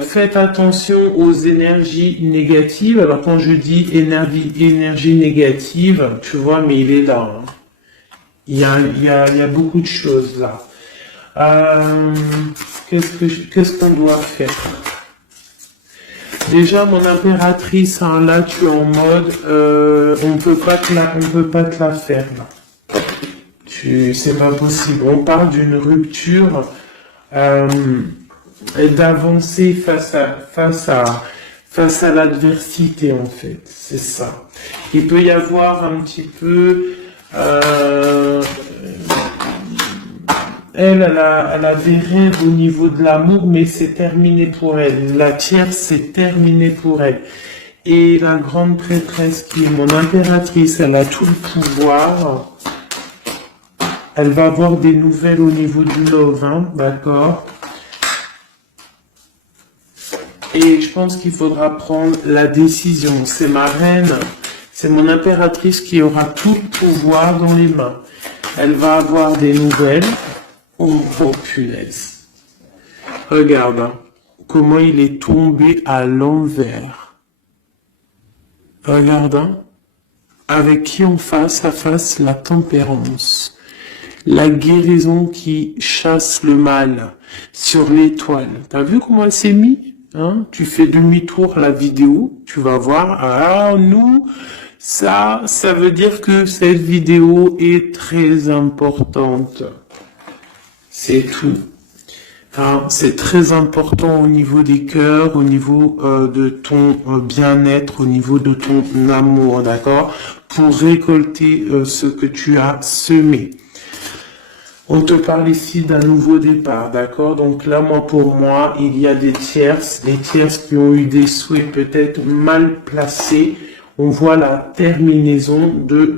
faites attention aux énergies négatives. Alors, quand je dis énergie négative, tu vois, mais il est là. Hein. Il y a beaucoup de choses là. Qu'est-ce qu'on doit faire? Déjà, mon impératrice, hein, là, tu es en mode, on peut pas te la faire, là. C'est pas possible. On parle d'une rupture, et d'avancer face à l'adversité, en fait. C'est ça. Il peut y avoir un petit peu, elle a des rêves au niveau de l'amour, mais c'est terminé pour elle. La tierce, c'est terminé pour elle. Et la grande prêtresse, qui est mon impératrice, elle a tout le pouvoir. Elle va avoir des nouvelles au niveau du love, hein, d'accord? Et je pense qu'il faudra prendre la décision. C'est ma reine, c'est mon impératrice qui aura tout le pouvoir dans les mains. Elle va avoir des nouvelles. Oh, oh punaise. Regarde, hein, comment il est tombé à l'envers. Regarde, hein, avec qui on face à face la tempérance. La guérison qui chasse le mal sur l'étoile. T'as vu comment elle s'est mise? Hein, tu fais demi-tour la vidéo, tu vas voir. Ah, nous, ça veut dire que cette vidéo est très importante. C'est tout. Hein, c'est très important au niveau des cœurs, au niveau de ton bien-être, au niveau de ton amour, d'accord? Pour récolter ce que tu as semé. On te parle ici d'un nouveau départ, d'accord? Donc là, pour moi, il y a des tierces qui ont eu des souhaits peut-être mal placés. On voit la terminaison de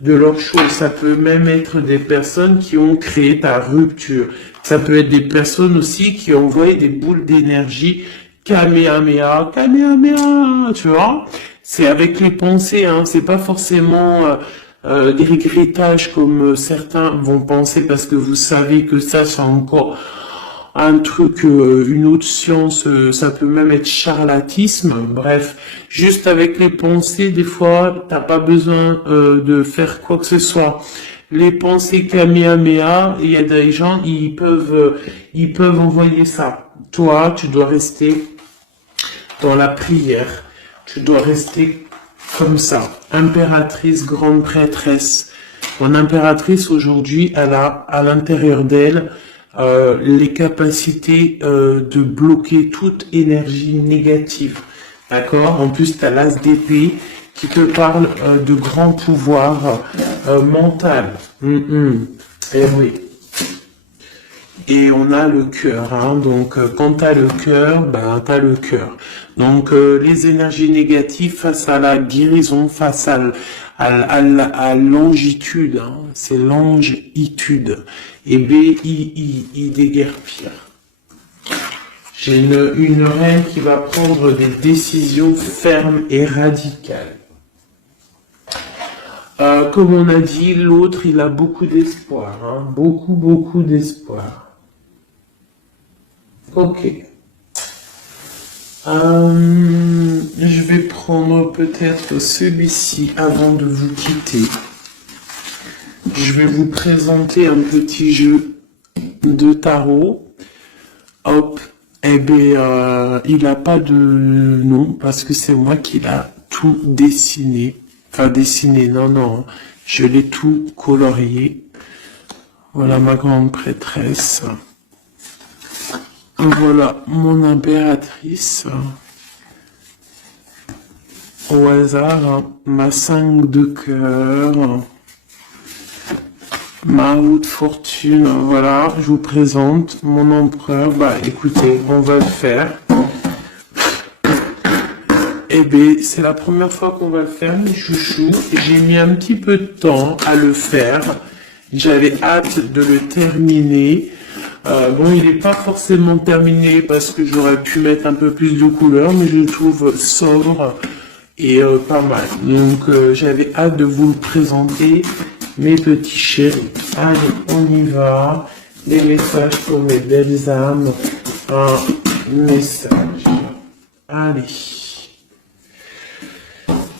leur chose. Ça peut même être des personnes qui ont créé ta rupture. Ça peut être des personnes aussi qui ont envoyé des boules d'énergie. Kamehameha, Kamehameha, tu vois? C'est avec les pensées, hein. C'est pas forcément des regrettages comme certains vont penser parce que vous savez que ça c'est encore un truc, une autre science, ça peut même être charlatisme. Bref, juste avec les pensées, des fois, t'as pas besoin de faire quoi que ce soit. Les pensées Kamehameha, il y a des gens, ils peuvent envoyer ça. Toi, tu dois rester dans la prière. Tu dois rester comme ça. Impératrice, grande prêtresse. Mon impératrice aujourd'hui, elle a à l'intérieur d'elle les capacités de bloquer toute énergie négative. D'accord? En plus, tu as l'as d'épée qui te parle de grand pouvoir mental. Eh oui. Et on a le cœur, hein. Donc quand t'as le cœur, ben t'as le cœur. Donc les énergies négatives face à la guérison, face à longitude, hein. C'est longitude. Et B-I-I déguerpir. J'ai une reine qui va prendre des décisions fermes et radicales. Comme on a dit, l'autre, il a beaucoup d'espoir, hein. Beaucoup d'espoir. Ok. Je vais prendre peut-être celui-ci avant de vous quitter. Je vais vous présenter un petit jeu de tarot. Hop. Eh bien, il n'a pas de nom parce que c'est moi qui l'ai tout dessiné. Enfin, dessiné, non. Je l'ai tout colorié. Voilà ma grande prêtresse. Voilà mon impératrice. Au hasard, hein, ma 5 de cœur. Ma haute fortune. Voilà, je vous présente mon empereur. Bah écoutez, on va le faire. Eh bien, c'est la première fois qu'on va le faire, mes chouchous. J'ai mis un petit peu de temps à le faire. J'avais hâte de le terminer. Bon, il n'est pas forcément terminé parce que j'aurais pu mettre un peu plus de couleurs, mais je le trouve sobre et pas mal. Donc, j'avais hâte de vous le présenter, mes petits chéris. Allez, on y va. Des messages pour mes belles âmes. Un message. Allez.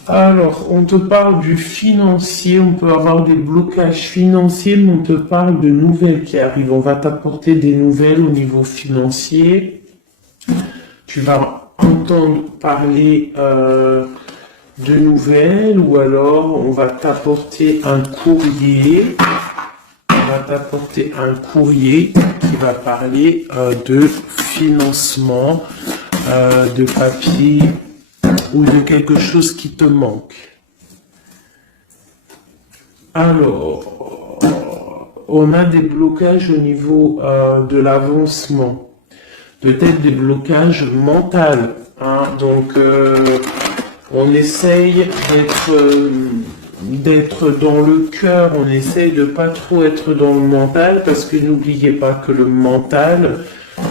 Alors, on te parle du financier, on peut avoir des blocages financiers, mais on te parle de nouvelles qui arrivent. On va t'apporter des nouvelles au niveau financier. Tu vas entendre parler de nouvelles, ou alors on va t'apporter un courrier. On va t'apporter un courrier qui va parler de financement, de papier, ou de quelque chose qui te manque. Alors, on a des blocages au niveau de l'avancement, peut-être des blocages mentaux, hein. Donc, on essaye d'être dans le cœur, on essaye de pas trop être dans le mental, parce que n'oubliez pas que le mental,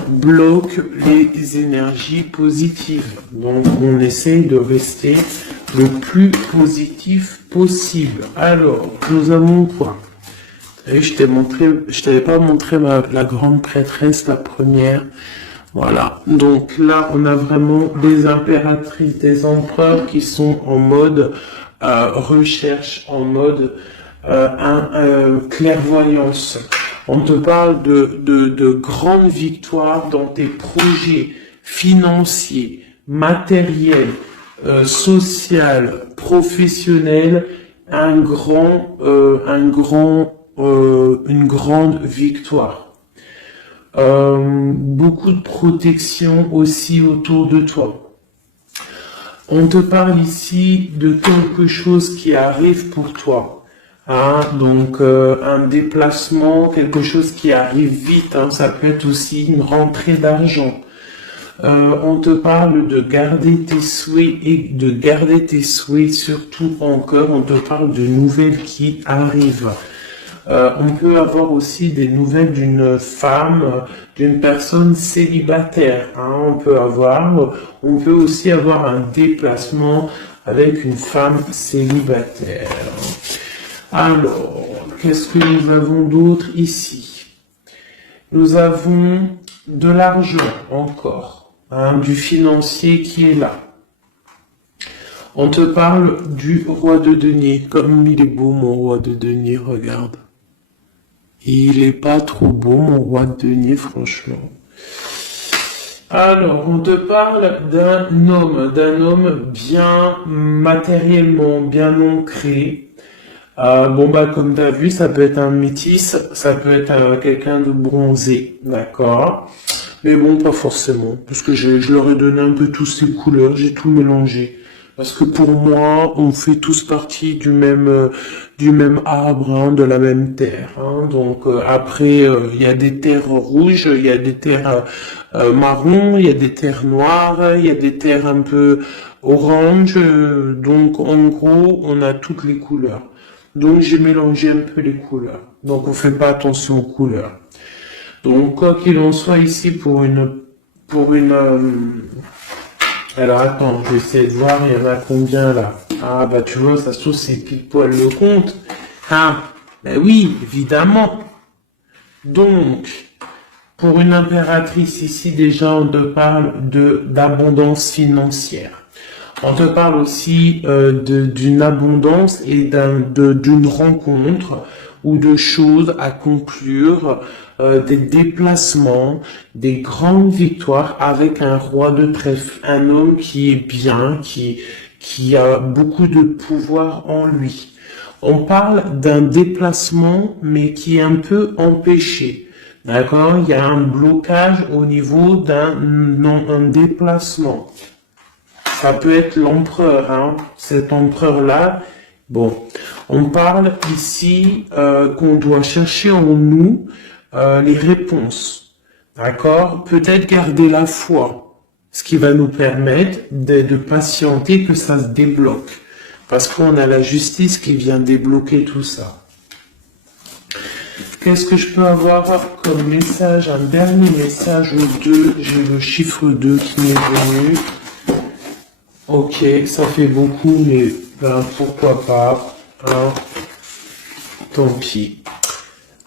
bloque les énergies positives. Donc, on essaye de rester le plus positif possible. Alors, nous avons quoi? Et je t'avais pas montré la grande prêtresse, la première. Voilà. Donc là, on a vraiment des impératrices, des empereurs qui sont en mode recherche, en mode clairvoyance. On te parle de grandes victoires dans tes projets financiers, matériels, social, professionnel, une grande victoire. Beaucoup de protection aussi autour de toi. On te parle ici de quelque chose qui arrive pour toi. Hein, donc un déplacement, quelque chose qui arrive vite. Hein, ça peut être aussi une rentrée d'argent. On te parle de garder tes souhaits et de garder tes souhaits surtout en cœur. On te parle de nouvelles qui arrivent. On peut avoir aussi des nouvelles d'une femme, d'une personne célibataire. Hein, on peut aussi avoir un déplacement avec une femme célibataire. Alors, qu'est-ce que nous avons d'autre ici? Nous avons de l'argent encore, hein, du financier qui est là. On te parle du roi de denier. Comme il est beau mon roi de denier, regarde. Il est pas trop beau mon roi de denier, franchement. Alors, on te parle d'un homme bien matériellement, bien ancré. Comme tu as vu, ça peut être un métis, ça peut être quelqu'un de bronzé, d'accord? Mais bon, pas forcément, parce que je leur ai donné un peu toutes ces couleurs, j'ai tout mélangé. Parce que pour moi, on fait tous partie du même arbre, hein, de la même terre. Hein. Donc après, il y a des terres rouges, il y a des terres marron, il y a des terres noires, il y a des terres un peu orange. Donc en gros, on a toutes les couleurs. Donc j'ai mélangé un peu les couleurs. Donc on fait pas attention aux couleurs. Donc quoi qu'il en soit ici alors attends, je vais essayer de voir, il y en a combien là? Ah bah tu vois, ça se trouve c'est pile poil le compte. Ah, ben oui, évidemment. Donc, pour une impératrice ici déjà, on te parle d'abondance financière. On te parle aussi d'une abondance et d'une rencontre ou de choses à conclure, des déplacements, des grandes victoires avec un roi de trèfle, un homme qui est bien, qui a beaucoup de pouvoir en lui. On parle d'un déplacement, mais qui est un peu empêché. D'accord? Il y a un blocage au niveau d'un déplacement. Ça peut être l'empereur, hein, cet empereur-là. Bon, on parle ici qu'on doit chercher en nous les réponses, d'accord? Peut-être garder la foi, ce qui va nous permettre de patienter que ça se débloque, parce qu'on a la justice qui vient débloquer tout ça. Qu'est-ce que je peux avoir comme message? Un dernier message ou deux. J'ai le chiffre 2 qui m'est venu. Ok, ça fait beaucoup, mais ben, pourquoi pas, hein, tant pis.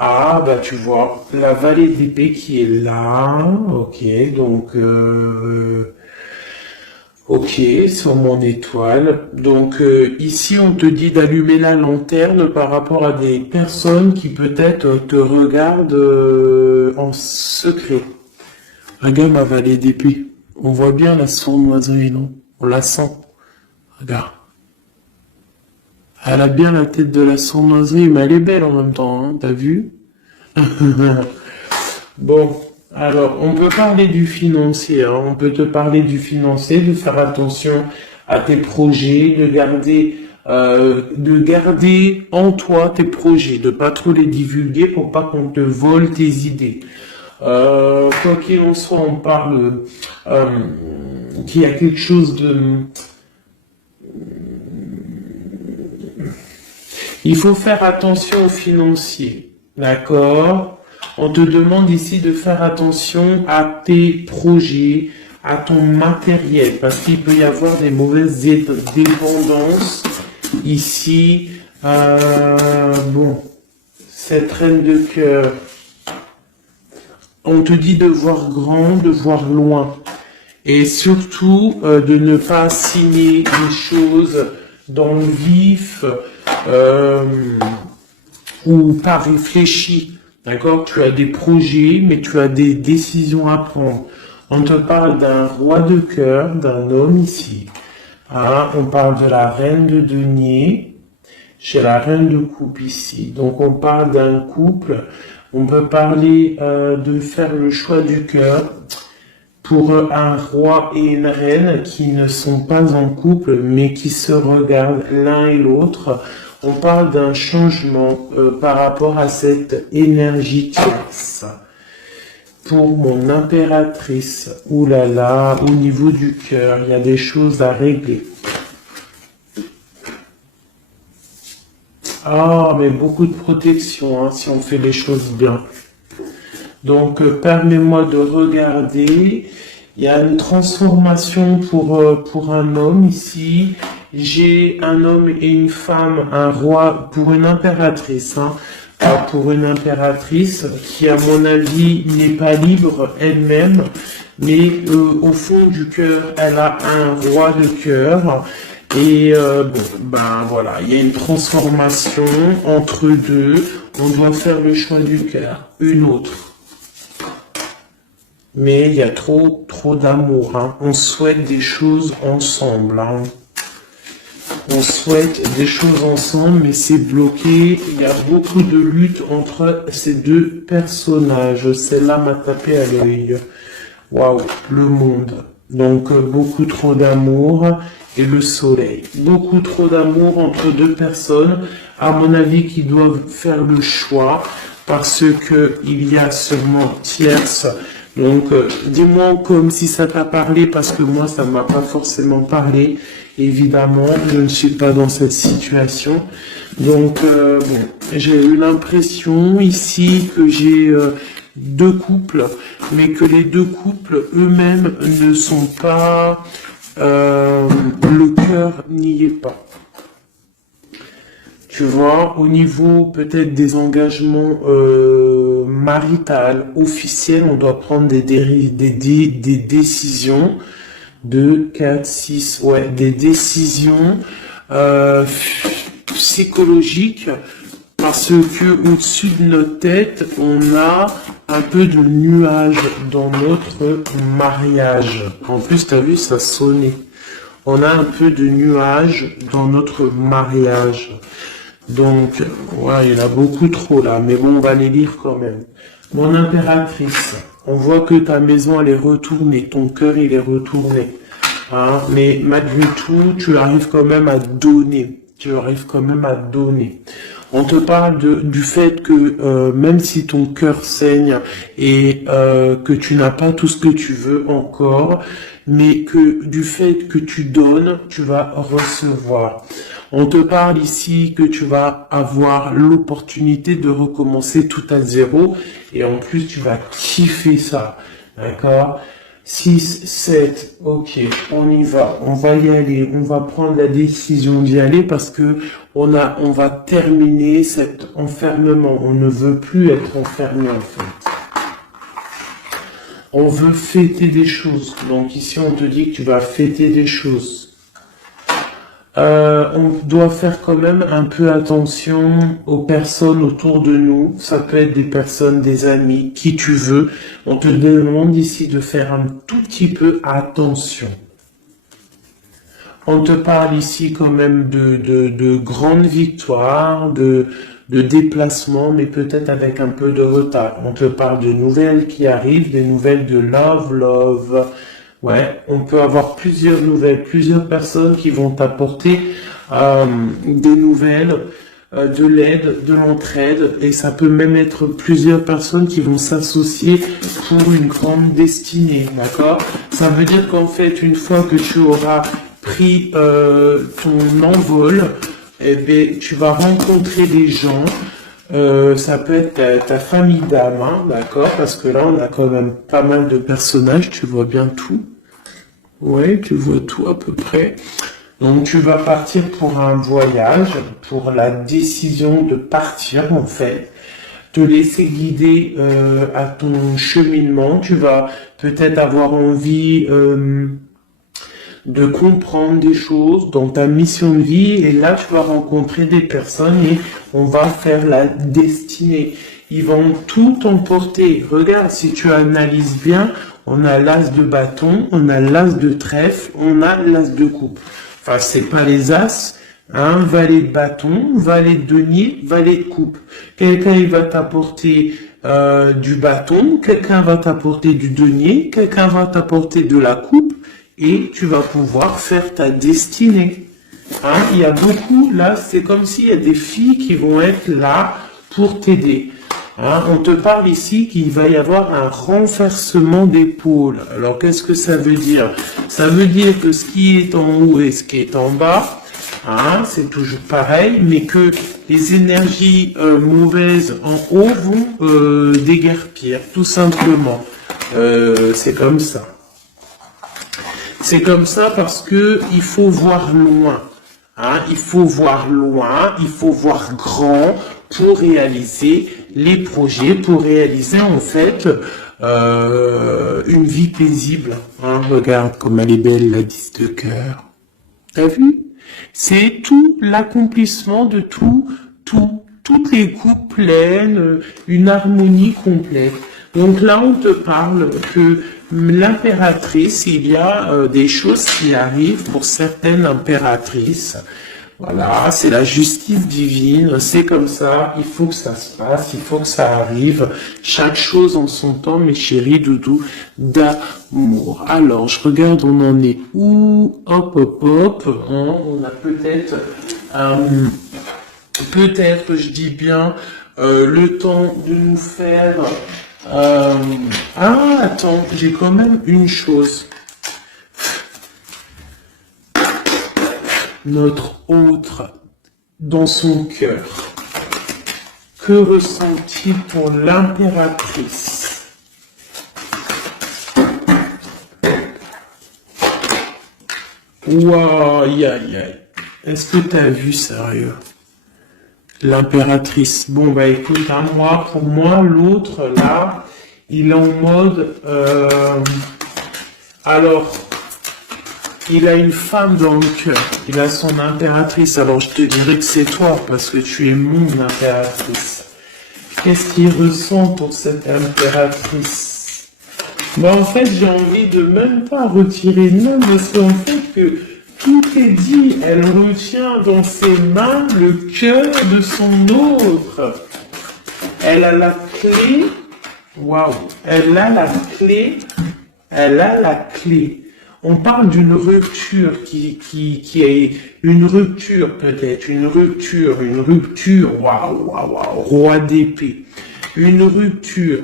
Ah, bah tu vois, la vallée d'épée qui est là, ok, donc, ok, sur mon étoile. Donc ici, on te dit d'allumer la lanterne par rapport à des personnes qui peut-être te regardent en secret. Regarde ma vallée d'épée, on voit bien la sournoiserie, non? On la sent. Regarde. Elle a bien la tête de la sournoiserie, mais elle est belle en même temps, hein, t'as vu? Bon, alors, on peut parler du financier, hein, on peut te parler du financier, de faire attention à tes projets, de garder en toi tes projets, de pas trop les divulguer pour pas qu'on te vole tes idées. Quoi qu'il en soit, on parle qu'il y a quelque chose de... Il faut faire attention aux financiers, d'accord? On te demande ici de faire attention à tes projets, à ton matériel, parce qu'il peut y avoir des mauvaises dépendances ici. Bon, cette reine de cœur, on te dit de voir grand, de voir loin, et surtout de ne pas signer des choses dans le vif ou pas réfléchi. D'accord? Tu as des projets, mais tu as des décisions à prendre. On te parle d'un roi de cœur, d'un homme ici. Hein? On parle de la reine de denier, chez la reine de coupe ici. Donc on parle d'un couple. On peut parler de faire le choix du cœur pour un roi et une reine qui ne sont pas en couple, mais qui se regardent l'un et l'autre. On parle d'un changement par rapport à cette énergie tierce. Pour mon impératrice, oulala, au niveau du cœur, il y a des choses à régler. Ah, mais beaucoup de protection, hein, si on fait les choses bien. Donc, permets-moi de regarder. Il y a une transformation pour un homme ici. J'ai un homme et une femme, un roi pour une impératrice. Hein, pour une impératrice qui, à mon avis, n'est pas libre elle-même. Mais au fond du cœur, elle a un roi de cœur. Et bon, ben voilà, il y a une transformation entre deux. On doit faire le choix du cœur, une autre. Mais il y a trop d'amour. Hein. On souhaite des choses ensemble. Hein. On souhaite des choses ensemble, mais c'est bloqué. Il y a beaucoup de lutte entre ces deux personnages. Celle-là m'a tapé à l'œil. Waouh, le monde. Donc beaucoup trop d'amour et le soleil. Beaucoup trop d'amour entre deux personnes, à mon avis, qui doivent faire le choix parce que il y a sûrement tierce. Donc, dis-moi comme si ça t'a parlé, parce que moi, ça m'a pas forcément parlé. Évidemment, je ne suis pas dans cette situation. Donc, bon, j'ai eu l'impression ici que j'ai deux couples, mais que les deux couples eux-mêmes ne sont pas... le cœur n'y est pas. Tu vois, au niveau peut-être des engagements maritales, officiels, on doit prendre des décisions. 2, 4, 6, ouais, des décisions psychologiques, parce que au-dessus de notre tête, on a un peu de nuages dans notre mariage. En plus, tu as vu, ça sonnait. On a un peu de nuages dans notre mariage. Donc, ouais, il y en a beaucoup trop là, mais bon, on va les lire quand même. Mon impératrice, on voit que ta maison, elle est retournée, ton cœur, il est retourné. Hein, mais malgré tout, tu arrives quand même à donner. Tu arrives quand même à donner. On te parle du fait que même si ton cœur saigne et que tu n'as pas tout ce que tu veux encore, mais que du fait que tu donnes, tu vas recevoir. On te parle ici que tu vas avoir l'opportunité de recommencer tout à zéro et en plus tu vas kiffer ça. D'accord ? 6, 7, ok, on y va, on va y aller, on va prendre la décision d'y aller parce que on va terminer cet enfermement. On ne veut plus être enfermé en fait. On veut fêter des choses. Donc ici on te dit que tu vas fêter des choses. On doit faire quand même un peu attention aux personnes autour de nous. Ça peut être des personnes, des amis, qui tu veux. On te demande ici de faire un tout petit peu attention. On te parle ici quand même de grandes victoires, de déplacements, mais peut-être avec un peu de retard. On te parle de nouvelles qui arrivent, des nouvelles de love. Ouais, on peut avoir plusieurs nouvelles, plusieurs personnes qui vont t'apporter des nouvelles, de l'aide, de l'entraide, et ça peut même être plusieurs personnes qui vont s'associer pour une grande destinée, d'accord? Ça veut dire qu'en fait, une fois que tu auras pris ton envol, eh bien, tu vas rencontrer des gens Ça peut être ta famille d'âme, hein, d'accord? Parce que là, on a quand même pas mal de personnages, tu vois bien tout. Ouais, tu vois tout à peu près. Donc tu vas partir pour un voyage, pour la décision de partir en fait, te laisser guider à ton cheminement. Tu vas peut-être avoir envie de comprendre des choses dans ta mission de vie et là tu vas rencontrer des personnes et on va faire la destinée. Ils vont tout emporter. Regarde, si tu analyses bien, on a l'as de bâton, on a l'as de trèfle, on a l'as de coupe. Enfin, c'est pas les as, hein, valet de bâton, valet de denier, valet de coupe. Quelqu'un il va t'apporter du bâton, quelqu'un va t'apporter du denier, quelqu'un va t'apporter de la coupe et tu vas pouvoir faire ta destinée. Hein, il y a beaucoup, là, c'est comme s'il y a des filles qui vont être là pour t'aider. Hein, on te parle ici qu'il va y avoir un renversement d'épaule. Alors, qu'est-ce que ça veut dire? Ça veut dire que ce qui est en haut et ce qui est en bas, hein, c'est toujours pareil, mais que les énergies mauvaises en haut vont déguerpir, tout simplement. C'est comme ça. C'est comme ça parce que il faut voir loin. Hein, il faut voir loin, il faut voir grand pour réaliser les projets, pour réaliser en fait une vie paisible. Hein, regarde comme elle est belle la 10 de cœur. T'as vu? C'est tout l'accomplissement de toutes les coupes pleines, une harmonie complète. Donc là, on te parle que l'impératrice, il y a des choses qui arrivent pour certaines impératrices. Voilà, c'est la justice divine, c'est comme ça, il faut que ça se passe, il faut que ça arrive. Chaque chose en son temps, mes chéris doudous, d'amour. Alors, je regarde, on en est où? Hop, hop, hop. Hein, on a peut-être, je dis bien, le temps de nous faire... Ah, attends, j'ai quand même une chose. Notre autre, dans son cœur, que ressent-il pour l'impératrice? Waouh, aïe, aïe, aïe. Est-ce que t'as vu, sérieux? L'impératrice. Bon, bah écoute, hein, pour moi, l'autre, là, il est en mode... alors, il a une femme dans le cœur. Il a son impératrice. Alors, je te dirais que c'est toi, parce que tu es mon impératrice. Qu'est-ce qu'il ressent pour cette impératrice? Bah, en fait, j'ai envie de même pas retirer non, parce qu'en fait, que tout est dit. Elle retient dans ses mains le cœur de son autre. Elle a la clé. Waouh. Elle a la clé. Elle a la clé. On parle d'une rupture qui est une rupture peut-être, une rupture, waouh, waouh, waouh, roi d'épée. Une rupture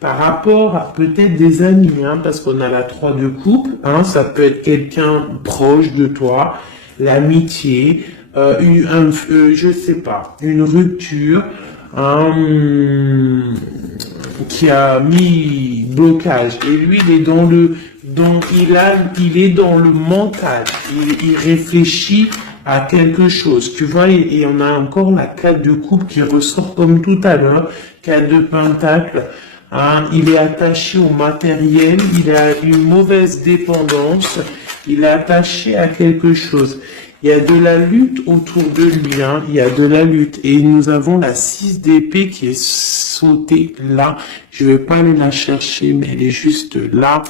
par rapport à peut-être des amis, hein, parce qu'on a la 3 de coupe, hein, ça peut être quelqu'un proche de toi, l'amitié, je sais pas, une rupture, qui a mis blocage. Et lui, il est il est dans le mental. Il réfléchit à quelque chose. Tu vois, et on a encore la 4 de coupe qui ressort comme tout à l'heure, 4 de pentacle. Hein, il est attaché au matériel, il a une mauvaise dépendance, il est attaché à quelque chose. Il y a de la lutte autour de lui, hein. Il y a de la lutte. Et nous avons la 6 d'épée qui est sautée là. Je vais pas aller la chercher, mais elle est juste là.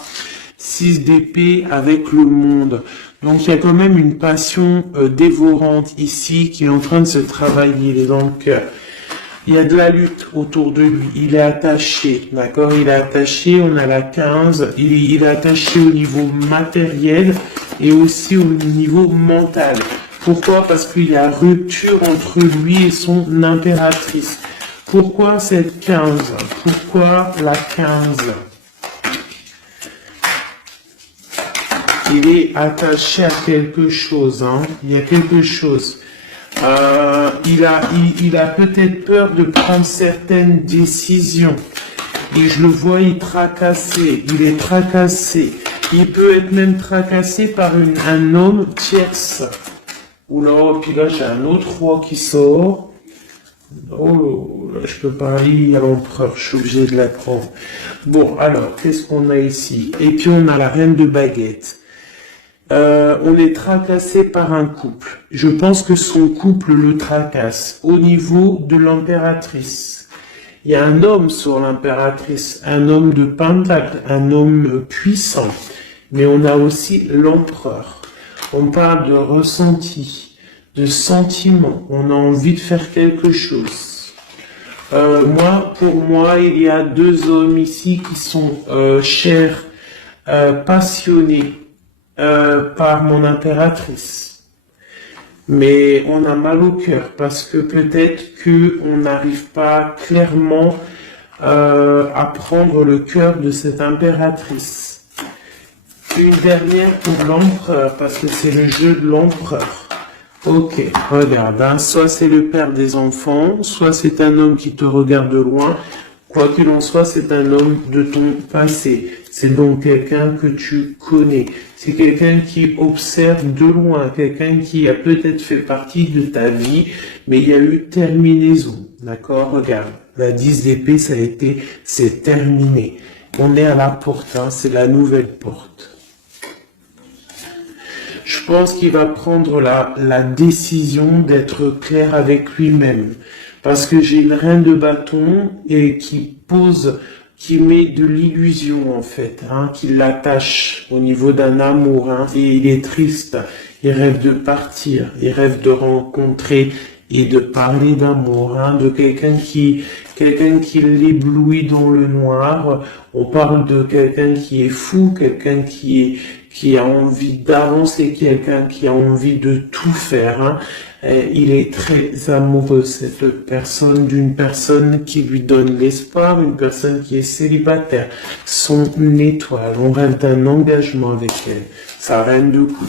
6 d'épée avec le monde. Donc il y a quand même une passion dévorante ici qui est en train de se travailler. Il est dans le cœur. Il y a de la lutte autour de lui. Il est attaché, d'accord? Il est attaché, on a la 15. Il est attaché au niveau matériel et aussi au niveau mental. Pourquoi? Parce qu'il y a rupture entre lui et son impératrice. Pourquoi cette 15? Pourquoi la 15? Il est attaché à quelque chose, hein? Il y a quelque chose. Il a peut-être peur de prendre certaines décisions. Et je le vois, il est tracassé. Il peut être même tracassé par un homme tierce. Oula, puis là, j'ai un autre roi qui sort. Oh, là, je peux parler à l'empereur, je suis obligé de la prendre. Bon, alors, qu'est-ce qu'on a ici? Et puis, on a la reine de baguette. On est tracassé par un couple. Je pense que son couple le tracasse. Au niveau de l'impératrice, il y a un homme sur l'impératrice, un homme de pentacle, un homme puissant. Mais on a aussi l'empereur. On parle de ressenti, de sentiment. On a envie de faire quelque chose. Pour moi, il y a deux hommes ici qui sont chers, passionnés par mon impératrice. Mais on a mal au cœur parce que peut-être qu'on n'arrive pas clairement à prendre le cœur de cette impératrice. Une dernière pour l'empereur, parce que c'est le jeu de l'empereur. Ok, regarde, hein, soit c'est le père des enfants, soit c'est un homme qui te regarde de loin. Quoi qu'il en soit, c'est un homme de ton passé. C'est donc quelqu'un que tu connais. C'est quelqu'un qui observe de loin, quelqu'un qui a peut-être fait partie de ta vie, mais il y a eu terminaison. D'accord? Regarde, la 10 d'épée, c'est terminé. On est à la porte, hein, c'est la nouvelle porte. Je pense qu'il va prendre la décision d'être clair avec lui-même. Parce que j'ai une reine de bâton et qui met de l'illusion en fait, hein, qui l'attache au niveau d'un amour. Hein, et il est triste, il rêve de partir, il rêve de rencontrer et de parler d'amour, hein, de quelqu'un qui l'éblouit dans le noir. On parle de quelqu'un qui est fou, quelqu'un qui a envie d'avancer, quelqu'un qui a envie de tout faire. Hein. Il est très amoureux, cette personne, d'une personne qui lui donne l'espoir, une personne qui est célibataire, son étoile. On rêve d'un engagement avec elle, sa reine de coupe.